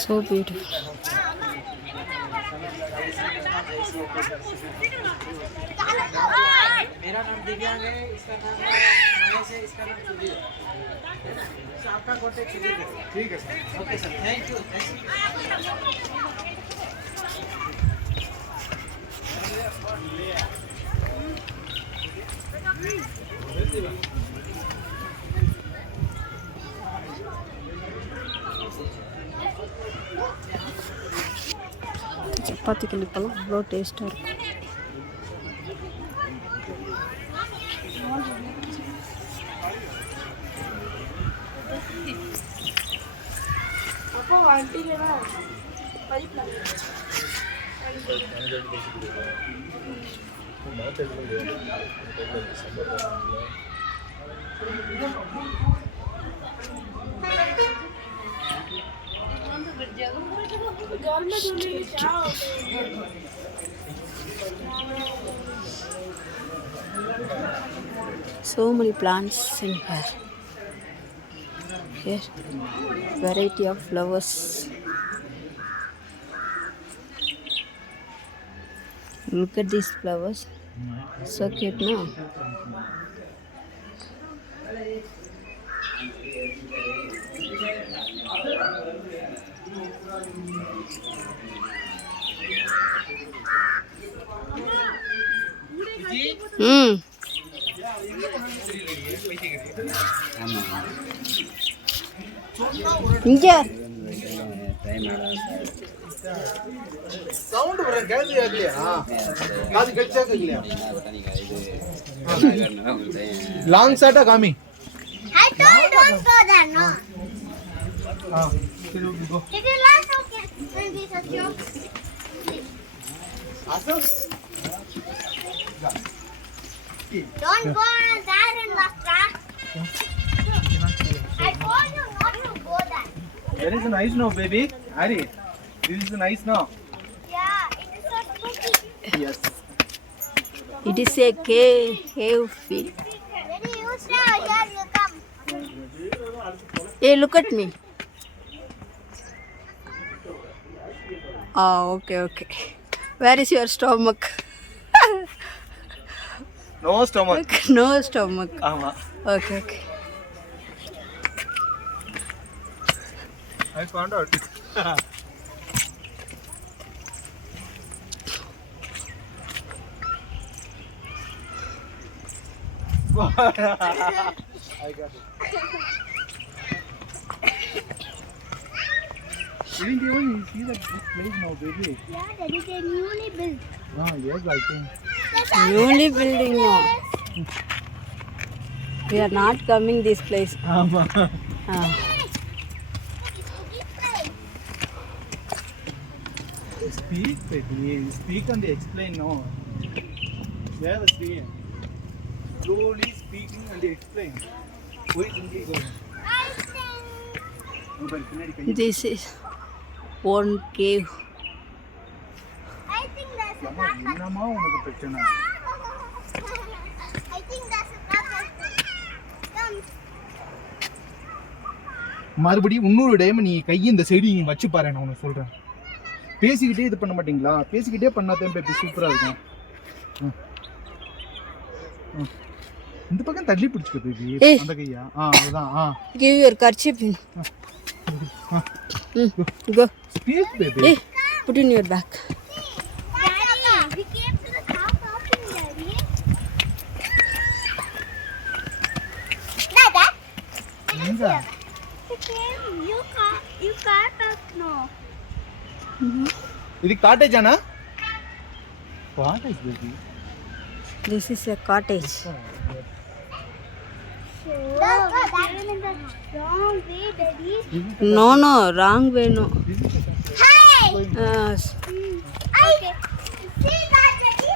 So beautiful. मेरा नाम दिव्यांग है, इसका नाम महेश है, इसका नाम सुधीर है। आपका कॉन्टेक्ट सुधीर है। ठीक है sir, okay sir, thank you. Chapati கிளி பழம் அவ்வளோ டேஸ்ட்டாக இருக்கும். So many plants in here. Here, variety of flowers. Look at these flowers. So cute, no? இங்க சவுண்ட் வர கேட்கலையா இல்லையா? காது கட்சா இல்லையா? லாங் ஷாட்டா காமி. I told you don't go there, no. சரி okay go. If you learn something, then this is your. Don't go there in the car. I told you not to go there. There is an ice now, baby. Harry, this is an ice now. Yeah, it is so spooky. Yes. it is a cave feel. When you stay here, you come. Hey, look at me. Okay. Where is your stomach? No stomach. No stomach. ஆமா. Okay. I found out. I got it. Didn't even see that this place now, baby? Yeah, that is a newly built. Yes, I think. Newly building now. We are not coming this place. ஆமா. Speak, baby. Speak and explain, no. Where the screen? Slowly speaking and explain. Who is English going? This is one cave. I think there's என்னமா உனக்கு பிரச்சனை? I think that's a problem. Come. மறுபடியும் இன்னொரு டைம் நீ கையை இந்த சைடு நீ வச்சு பாரு, நான் உனக்கு சொல்றேன். பேசிக்கிட்டே இது பண்ண மாட்டீங்களா? பேசிக்கிட்டே பண்ணாதான் பேபி சூப்பரா இருக்கும். இந்த பக்கம் தள்ளி பிடிச்சுக்க பேபி, அந்த கையா. அதுதான். Give your kerchief. Go. Speak baby. Hey, put in your bag. Daddy, we came to the car parking, Daddy. Dada. எங்க? We came. You car park no. இது காட்டேஜ் ஆனா? Cottage baby. This is a cottage. Dada, that is in the wrong way, Daddy. No, wrong way no. Hi. Yes. Okay. See that, Daddy?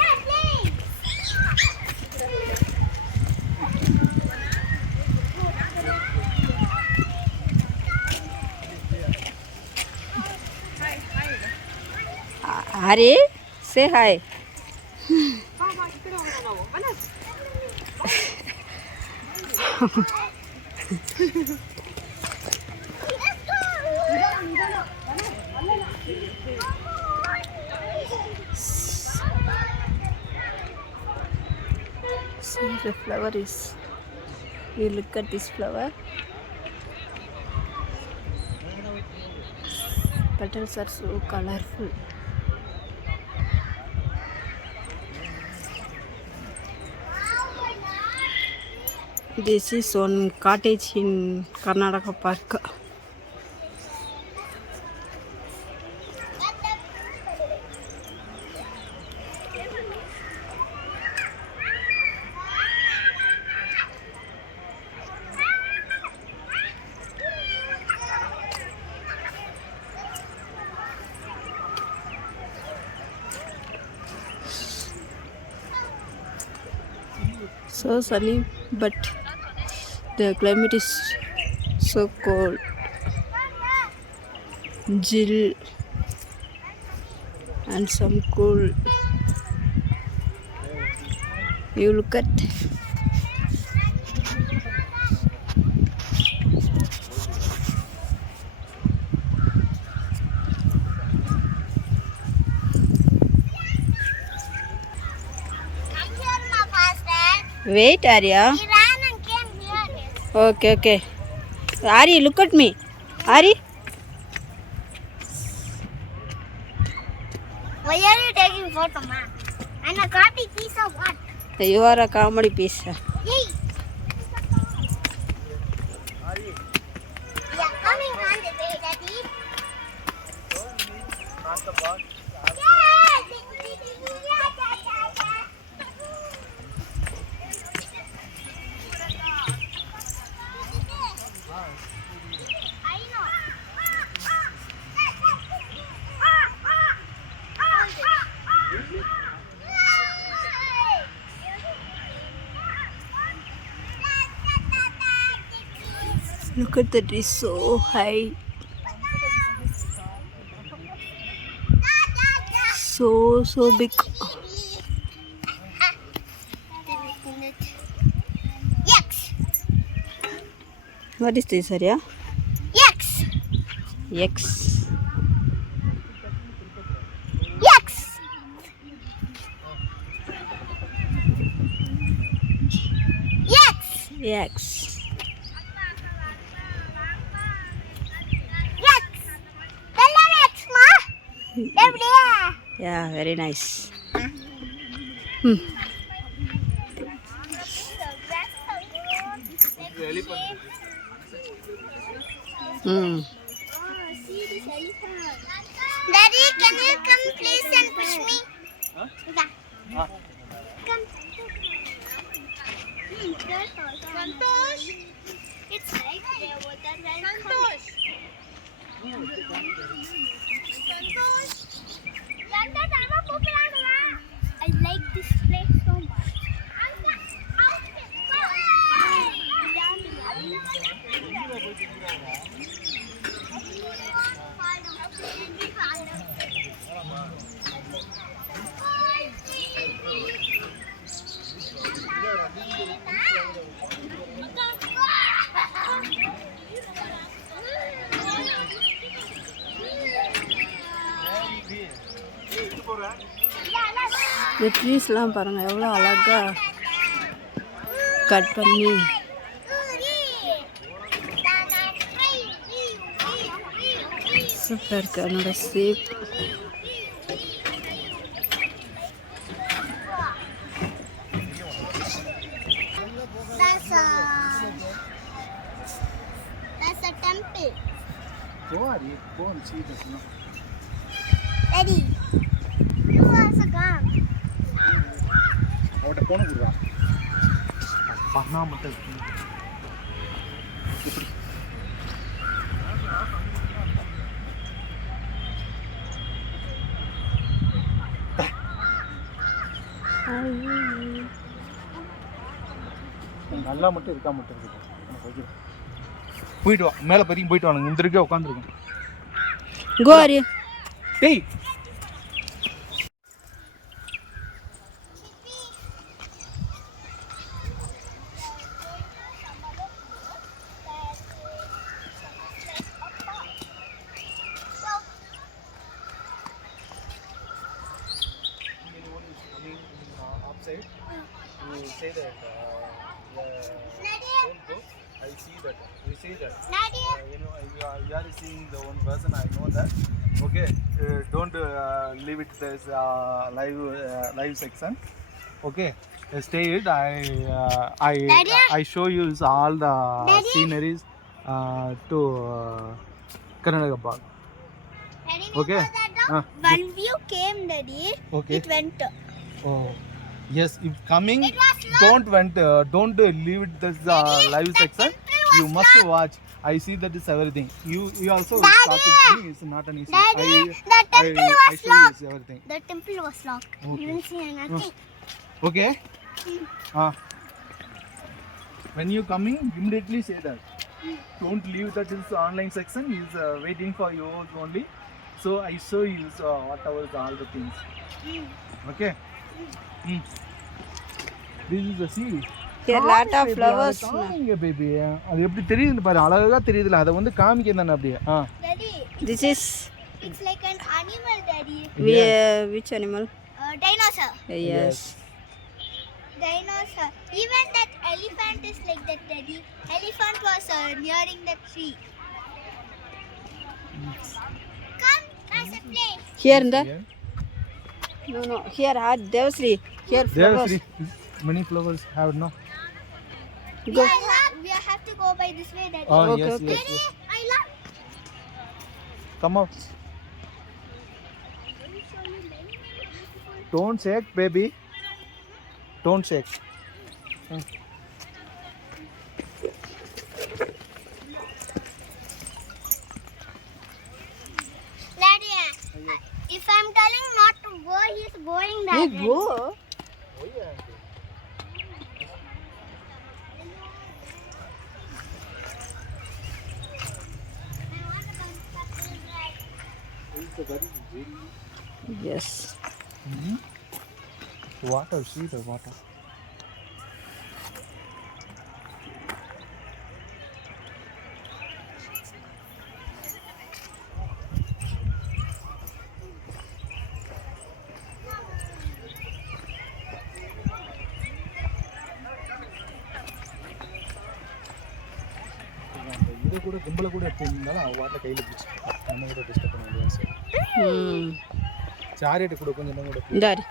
Yeah, play. Ari, say hi. See the flower is. You look at this flower. Petals are so colorful. This is one cottage in Karnataka Park. So sunny, but the climate is so cold. Chill and some cool. You look at wait, Arya. He ran and came here. Okay. Ari, look at me. Ari. Why are you taking photo, ma? And a copy piece of what? You are a comedy piece. Yay! Yeah, coming on the way, Daddy. Look at the tree, so high. So big. Yes. What is this, Arya? Yes. X. Yes. Yes. X. Yes. Tell them X, ma. Everywhere. Yeah, very nice. Daddy, can you come please and push me? Yeah. Come. Santosh. It's like there was that Santosh. Santosh. I like this place so much. இந்த ட்ரீஸ்லாம் பாருங்கள் எவ்வளோ அழகாக கட் பண்ணி சூப்பராக இருக்குது அதனோட shape. That's a temple. Go and see this. Daddy, you also come. அவட்ட போன குடுறா. பண்ணா மட்டும். இப்படி. நல்லா மட்டும் இருக்கா மட்டும் இருக்கு. போயிட்டு வா மேலே பறிக்கும் போயிட்டு வாங்க இந்த இருக்கே உட்காந்துருக்கேன். கோரி டேய் outside you say that don't go. I see that you say that you know you are seeing the one person. I know that. Okay, don't leave it this live section. Okay, stay it. I show you all the sceneries to Karnataka Park. Okay. When view came, Daddy, Okay. it went. Oh, yes. If coming, It was don't leave it this live section. You must watch. I see that is everything. You also talk with me. It's not an issue. Daddy, the temple I was show you locked. everything. The temple was locked. Okay. You didn't see nothing. Okay. When you coming, immediately say that. Don't leave that is online section. Is waiting for you only. So I show you whatever all the things. Okay. This is the sea. Here lot of flowers. காமிங்க பேபி அது எப்படி தெரியுதுன்னு பாரு அழகா தெரியுதுல அதை வந்து காமிக்க தானே அப்படியே Daddy, This is it's like an animal, Daddy. which animal? Dinosaur. Yes. Dinosaur. Even that elephant is like that, Daddy. Elephant was nearing the tree. Come, let's play. Here in the no here are Devasri. Here flowers. Many flowers have no. Go. We have to go by this way, Daddy. Oh Okay, yes, okay. yes, yes. I love. Come out. Don't shake, baby. Don't shake. Daddy, if I'm telling not to go, he's going that Hey, way. go. Yes. Water, see the water. இதை கூட கும்பலை கூட எடுத்துருந்தாலும் அவன் வாட்டில் கையில் பிடிச்சி நம்ம கூட டிஸ்டர்ப் பண்ண முடியாது சார் சாரியட்டு கூட கொஞ்சம் நம்ம கூட Daddy.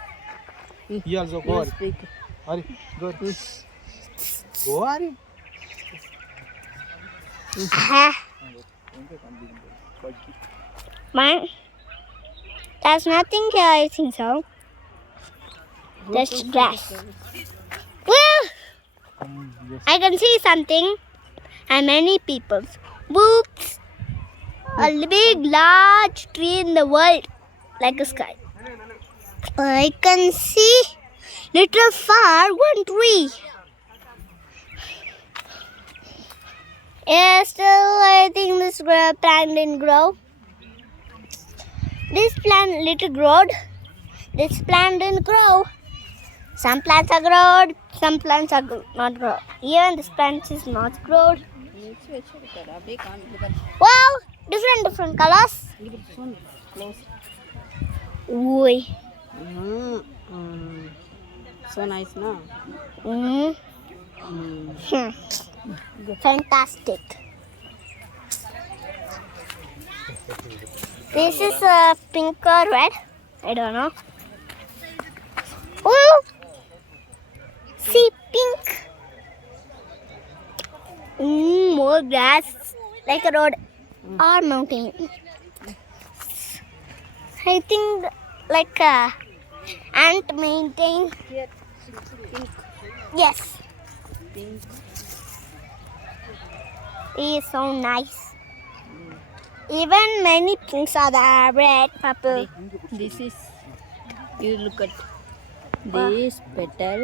He also go Ari. Ari, go. Go Ari. Mine. There's nothing here, I think so. Just grass. Woo! Yes. I can see something and many people. Whoops! A big, large tree in the world, like a sky. I can see little far one tree. Yeah, still I think this plant didn't grow. This plant little growed. This plant didn't grow. Some plants are grown, some plants are not grown. Even this plant is not grown. Wow, different colors. Oi. So nice, no? Fantastic. This is pink or red? I don't know. Oh! See, pink. More grass, like a road or mountain. I think like ant maintain. Yes. Pink. It is so nice. Even many pinks are there, red, purple. This is, you look at this petal.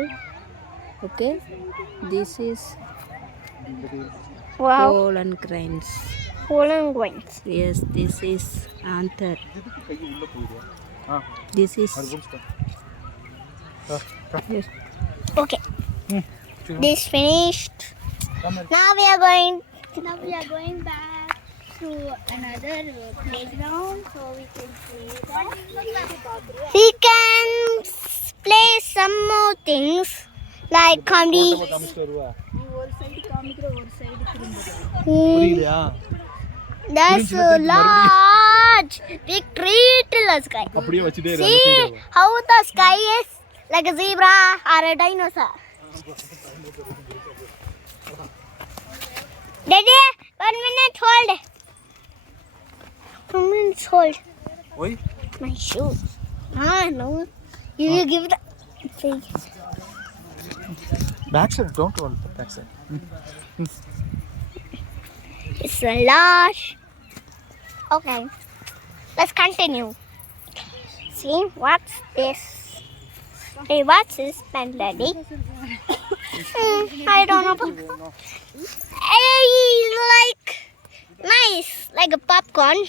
Okay. This is Wow, pollen grains. pollen grains. Yes, this is anther. This is yes. Okay. This finished. Now we are going back to another playground so we can play that. We can play some more things like comedy. புரியலையா? There's a large big tree till the sky. அப்படியே வச்சுட்டே See how the sky is like a zebra or a dinosaur. Daddy, 1 minute hold. 2 minutes hold. Why? My shoes. No. You give the. Back side, don't hold the back side. It's a large. Okay. Let's continue. See, what's this? Hey, what's this pen, Daddy? I don't know. Hey, like nice, like a popcorn.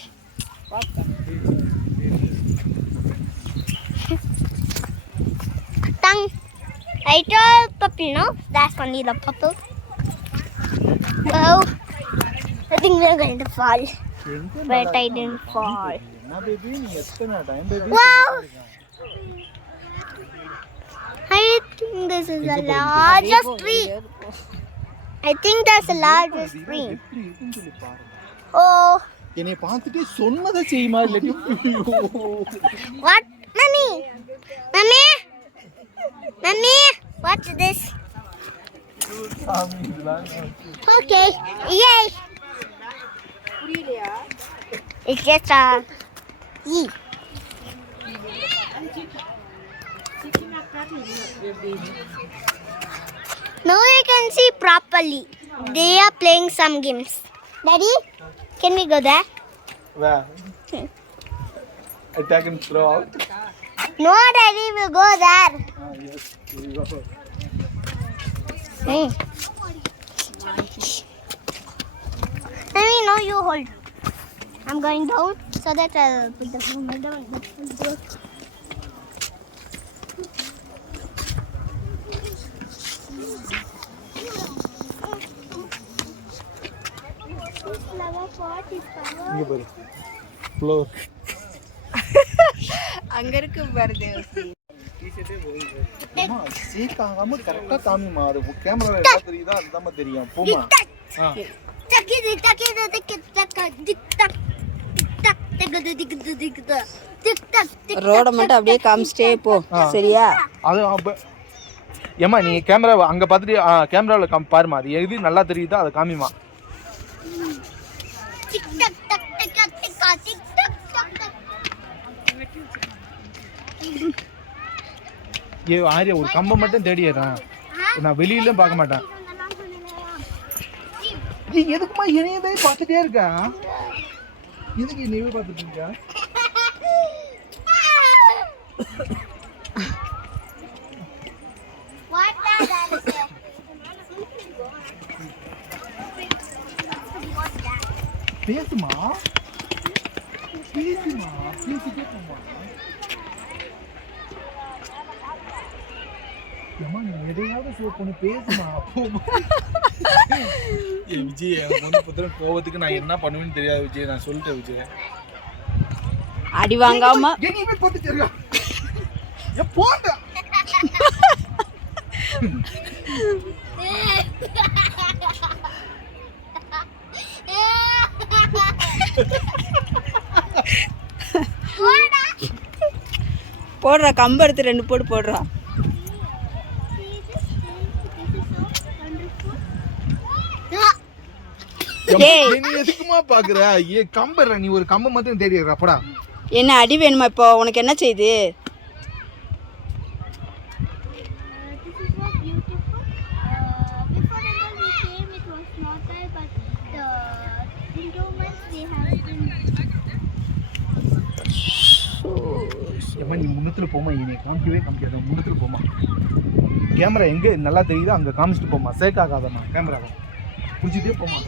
Tongue. I told puppy, no? That's only the puppy. Oh, I think we're going to fall. But I didn't fall. என்ன பேபி நீ எத்தனை time baby? Wow! I think this is the largest tree. I think that's the largest tree. எப்படி இருக்குன்னு சொல்லி பாரு. Oh, என்னை பார்த்துட்டு சொன்னதை செய்யுமா இல்லாட்டி what? Mommy? Mommy? Mommy? What's this? சாமி இதெல்லாம் Okay, yay! It's just a E. Now you can see properly. They are playing some games. Daddy, can we go there? Where? Attack and throw out. No, Daddy, we'll go there. Yes, here we go. Let me know you hold. I'm going down so that I'll put the phone down. இங்க பாரு. Floor. அங்க இருக்கு வருது. அம்மா சீக்காகாம கரெக்ட்டா காமிமா. அது கேமரால என்ன தெரியுதா அதுதான் தெரியும். போமா. ரோட மட்டும் அப்படியே காமிச்சிட்டே போ. சரியா? அது ஏமா நீ கேமரா அங்க பார்த்துட்டு கேமராவில் பாருமா அது எது நல்லா தெரியுதோ அதை காமிமா. ஏ ஆரியா ஒரு கம்பம் மட்டும் தேடிடுறேன். நான் வெளியில பார்க்க மாட்டேன். எதுக்குமா இணையதே பார்த்துட்டே இருக்கா? எதுக்கு நீவே பார்த்துட்டு இருக்க? பேசுமா பேசிட்டே போமா. அம்மா நீ எதையாவது ஷோ பண்ணி பேசுமா. விஜய் எனக்கு வந்து புத்திர கோவத்துக்கு நான் என்ன பண்ணுவேன்னு தெரியாது விஜய். நான் சொல்லிட்டேன் விஜய். அடி வாங்காம எங்கேயுமே போட்டு தெரியும். போட்ட போடுறா, கம்பு எடுத்து 2 போடு போடுறா. நீ எதுக்குமா பாக்குற? கம்பற, நீ ஒரு கம்பை மட்டும் தேடிடுற. அப்படா என்ன அடி வேணுமா இப்போ? உனக்கு என்ன செய்யுது? நீ முன்னத்துல போமா, நீ காமிக்கவே காமிக்காத. முன்னத்துல போமா, கேமரா எங்க நல்லா தெரியுதோ அங்க காமிச்சிட்டு போமா. சேக் ஆகாதம்மா, கேமரா புடிச்சிட்டே போமா.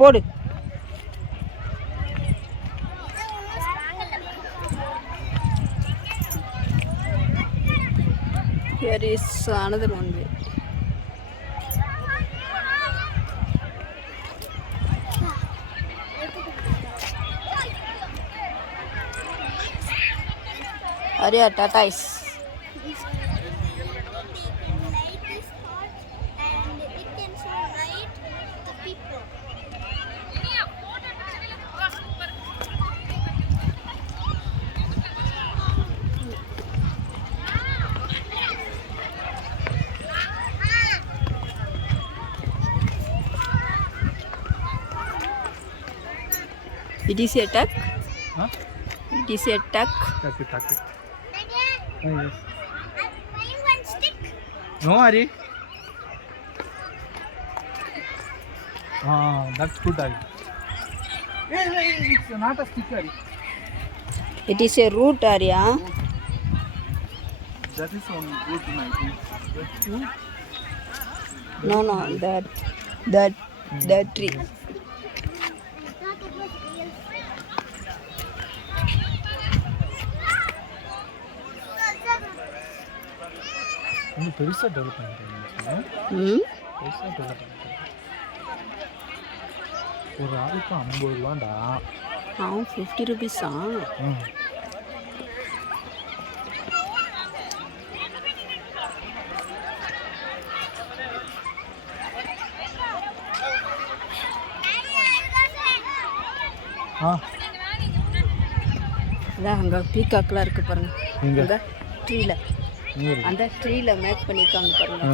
போடு. Here is another one way. Arya, tortoise. It is a duck. Huh? It is a duck. Duck. Oh, yes. No, Ari. That's good, Ari. Hey, it's not a stick, Ari. It is a root, Arya. That is on root, I think. No, that tree. நீ பெருசா டெவலப் பண்ணிட்டீங்க. பெருசா டெவலப் பண்ணிட்டீங்க. ஒரு ஆளுக்கு 50 ரூபாண்டா. 50 rupees-ஆ? அதான் அங்கே பீகாக்லாம் இருக்கு பாருங்க. இந்த ட்ரீல, அந்த ட்ரீல மேக் பண்ணியிருக்காங்க பாருங்க.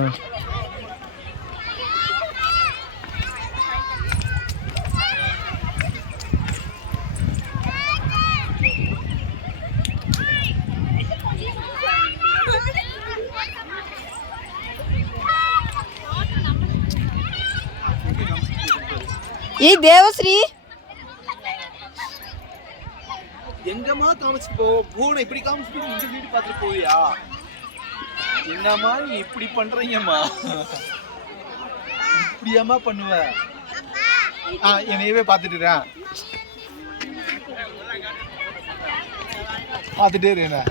ஏய் தேவஸ்ரீ, எங்கம்மா காமிச்சிட்டு போ. பூனை இப்படி காமிச்சிட்டு இந்த வீடு பார்த்துட்டு போவியா? என்னம்மா நீ இப்படி பண்றீங்கம்மா? இப்படியாம்மா பண்ணுவ? என்னையவே பார்த்துட்டுறேன். பார்த்துட்டே இருக்கேன்.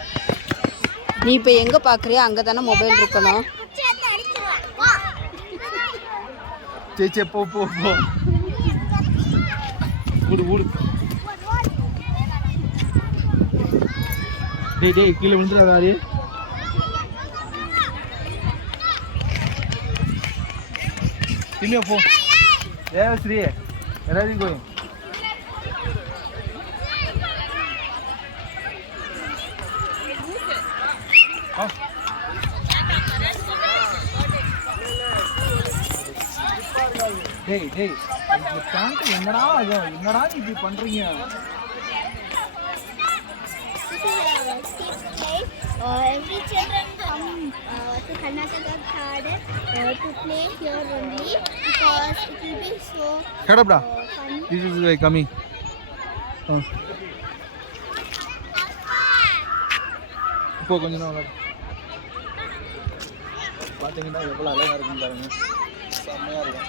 நீ இப்போ எங்க பாக்குறியா? அங்க தானே மொபைல் இருக்கணும். சே போ போ போ. ஓடு ஓடு. டேய் கீழே விழுந்துடாதா? இன்னும் போ. தேவஸ்ரீ, எல்லாரையும் போய் டேய் என்னடா என்னடா இப்படி பண்றீங்க? Every children come to Karnataka garden to play here only because it will be so fun. This is like coming. இப்போ கொஞ்ச நேரம் பார்த்தீங்கன்னா எவ்வளோ அழகாக இருக்கும் பாருங்க. செம்மையாக இருக்கும்.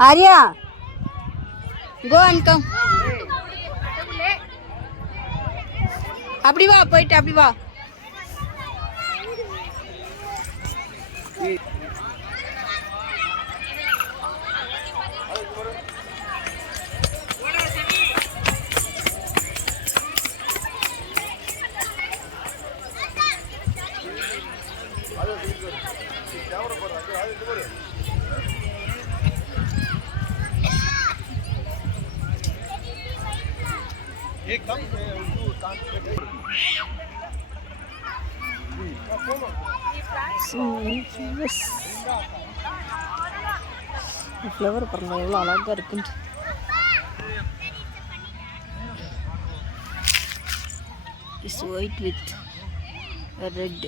Arya, go and come. அப்படி வா, போயிட்டு அப்படி வா. ஃப்ளவர் பாருங்க எவ்வளோ அழகாக இருக்குன்ட்டு. It's white with red.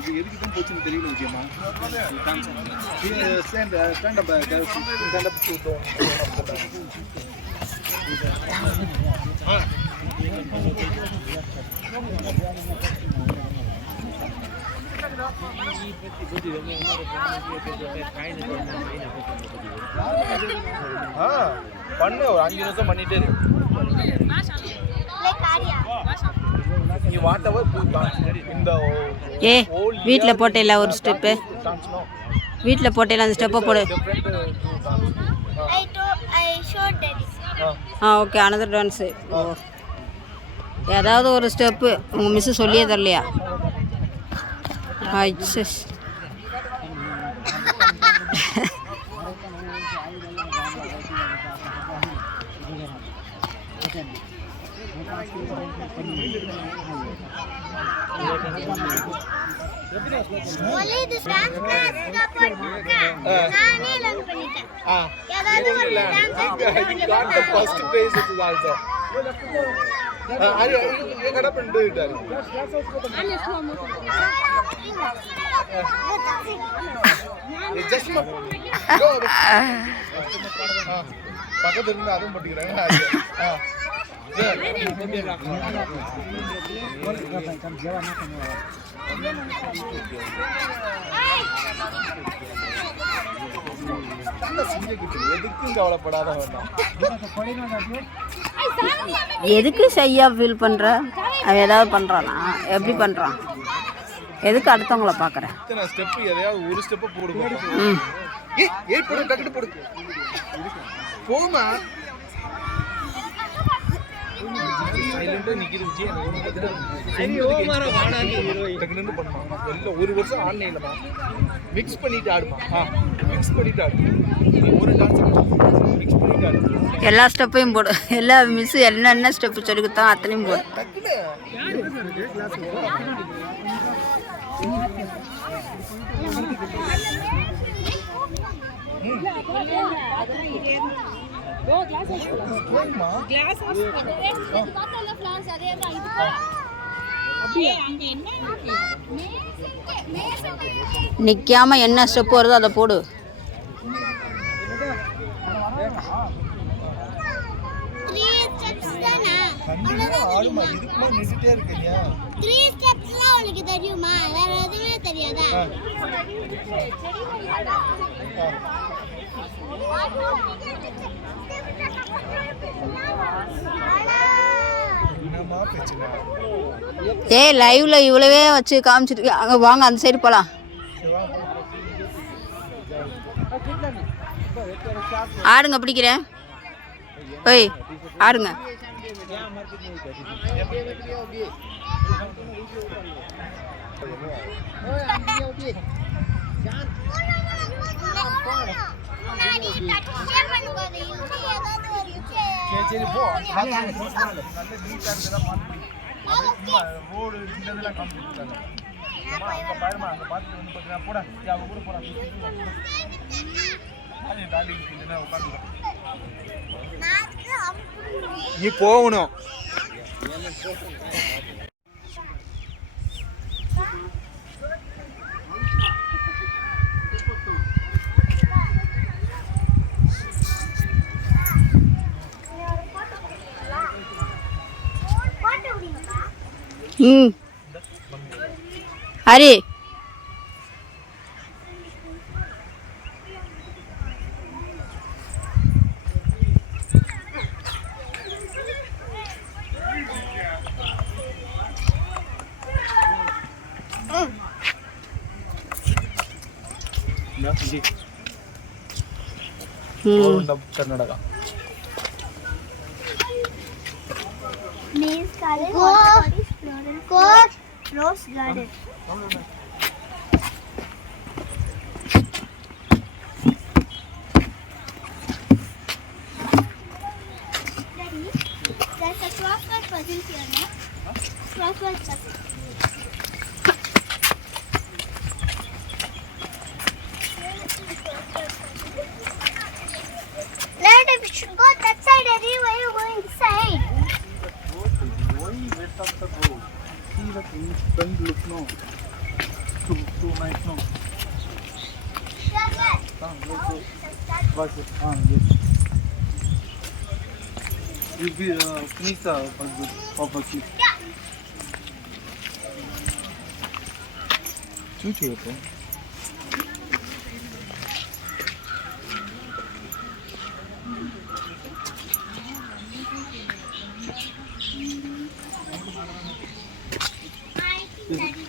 இது எதுக்கு தான் போச்சுன்னு தெரியல விஜயமா. ஸ்டாண்ட் அப் பண்ணு, ஒரு 5 நிமிஷம் பண்ணிட்டே இருக்கு. ஏ வீட்டில் போட்டேல ஒரு ஸ்டெப்பு, வீட்டில் போட்டேல அந்த ஸ்டெப்பை போடு. Okay, another dance. ஓ, ஏதாவது ஒரு ஸ்டெப்பு உங்கள் மிஸ்ஸு சொல்லியே தரலையா? ஐசஸ் பக்கத்துல இருந்து அதுவும் போட்டுக்கிறாங்க. எதுக்கும் கவலைப்படாத வேண்டாம். எதுக்கு ஷையா ஃபீல் பண்ணுற? அவன் ஏதாவது பண்ணுறானா? எப்படி பண்ணுறான்? எதுக்கு அடுத்தவங்கள பார்க்குறேன்? இத்தனை ஸ்டெப்பு, எதையாவது ஒரு ஸ்டெப்பை போடுவோம். ஏய் போடு, டக்குனு போடு. போமா சைலண்டா நிக்குது விஜய். டக்குனு பண்ணுமா எல்லாம் ஒரு வருஷம் ஆன்லைன்ல மிக்ஸ் பண்ணிட்டு ஆடுமா. மிக்ஸ் பண்ணிட்டு ஆடு. ஒரு டான்ஸ் மிக்ஸ் பண்ணிட்டு ஆடு. எல்லா ஸ்டெப்பையும் போடு. எல்லா மிஸ் என்னென்ன ஸ்டெப்பு சொல்லி கொடுத்தாங்க அத்தனையும் போடு. நிக்காம என்ன ஸ்டெப் வருதோ அதை போடு. தெரியுமா? வேற எதுவுமே தெரியாதா? ஏய் லைவ்ல இவ்வளவே வச்சு காமிச்சிட்டு அங்க வாங்க, அந்த சைடு போலாம். ஆடுங்க, பிடிக்கிறேன். ஓய் ஆடுங்க. சரி போ நல்ல நீட்டா இருக்குதா பாத்து ரோடு சின்னதெல்லாம் காமிச்சிருக்காங்க அங்க பாருமா அங்க பார்த்து வந்து பார்த்தீங்கன்னா போடா அவங்க கூட போடா காலி உட்காந்து நீ போகணும் ஹரி Karnataka Rose garden. Daddy, there's a crossword puzzle here, no? Crossword puzzle. Daddy, we should go that side, Daddy. Why are you going this side? See the front look no. Too nice no. Yes. Yes. You be finish the puzzle properly. Yeah. Chuchu hote. I think Daddy.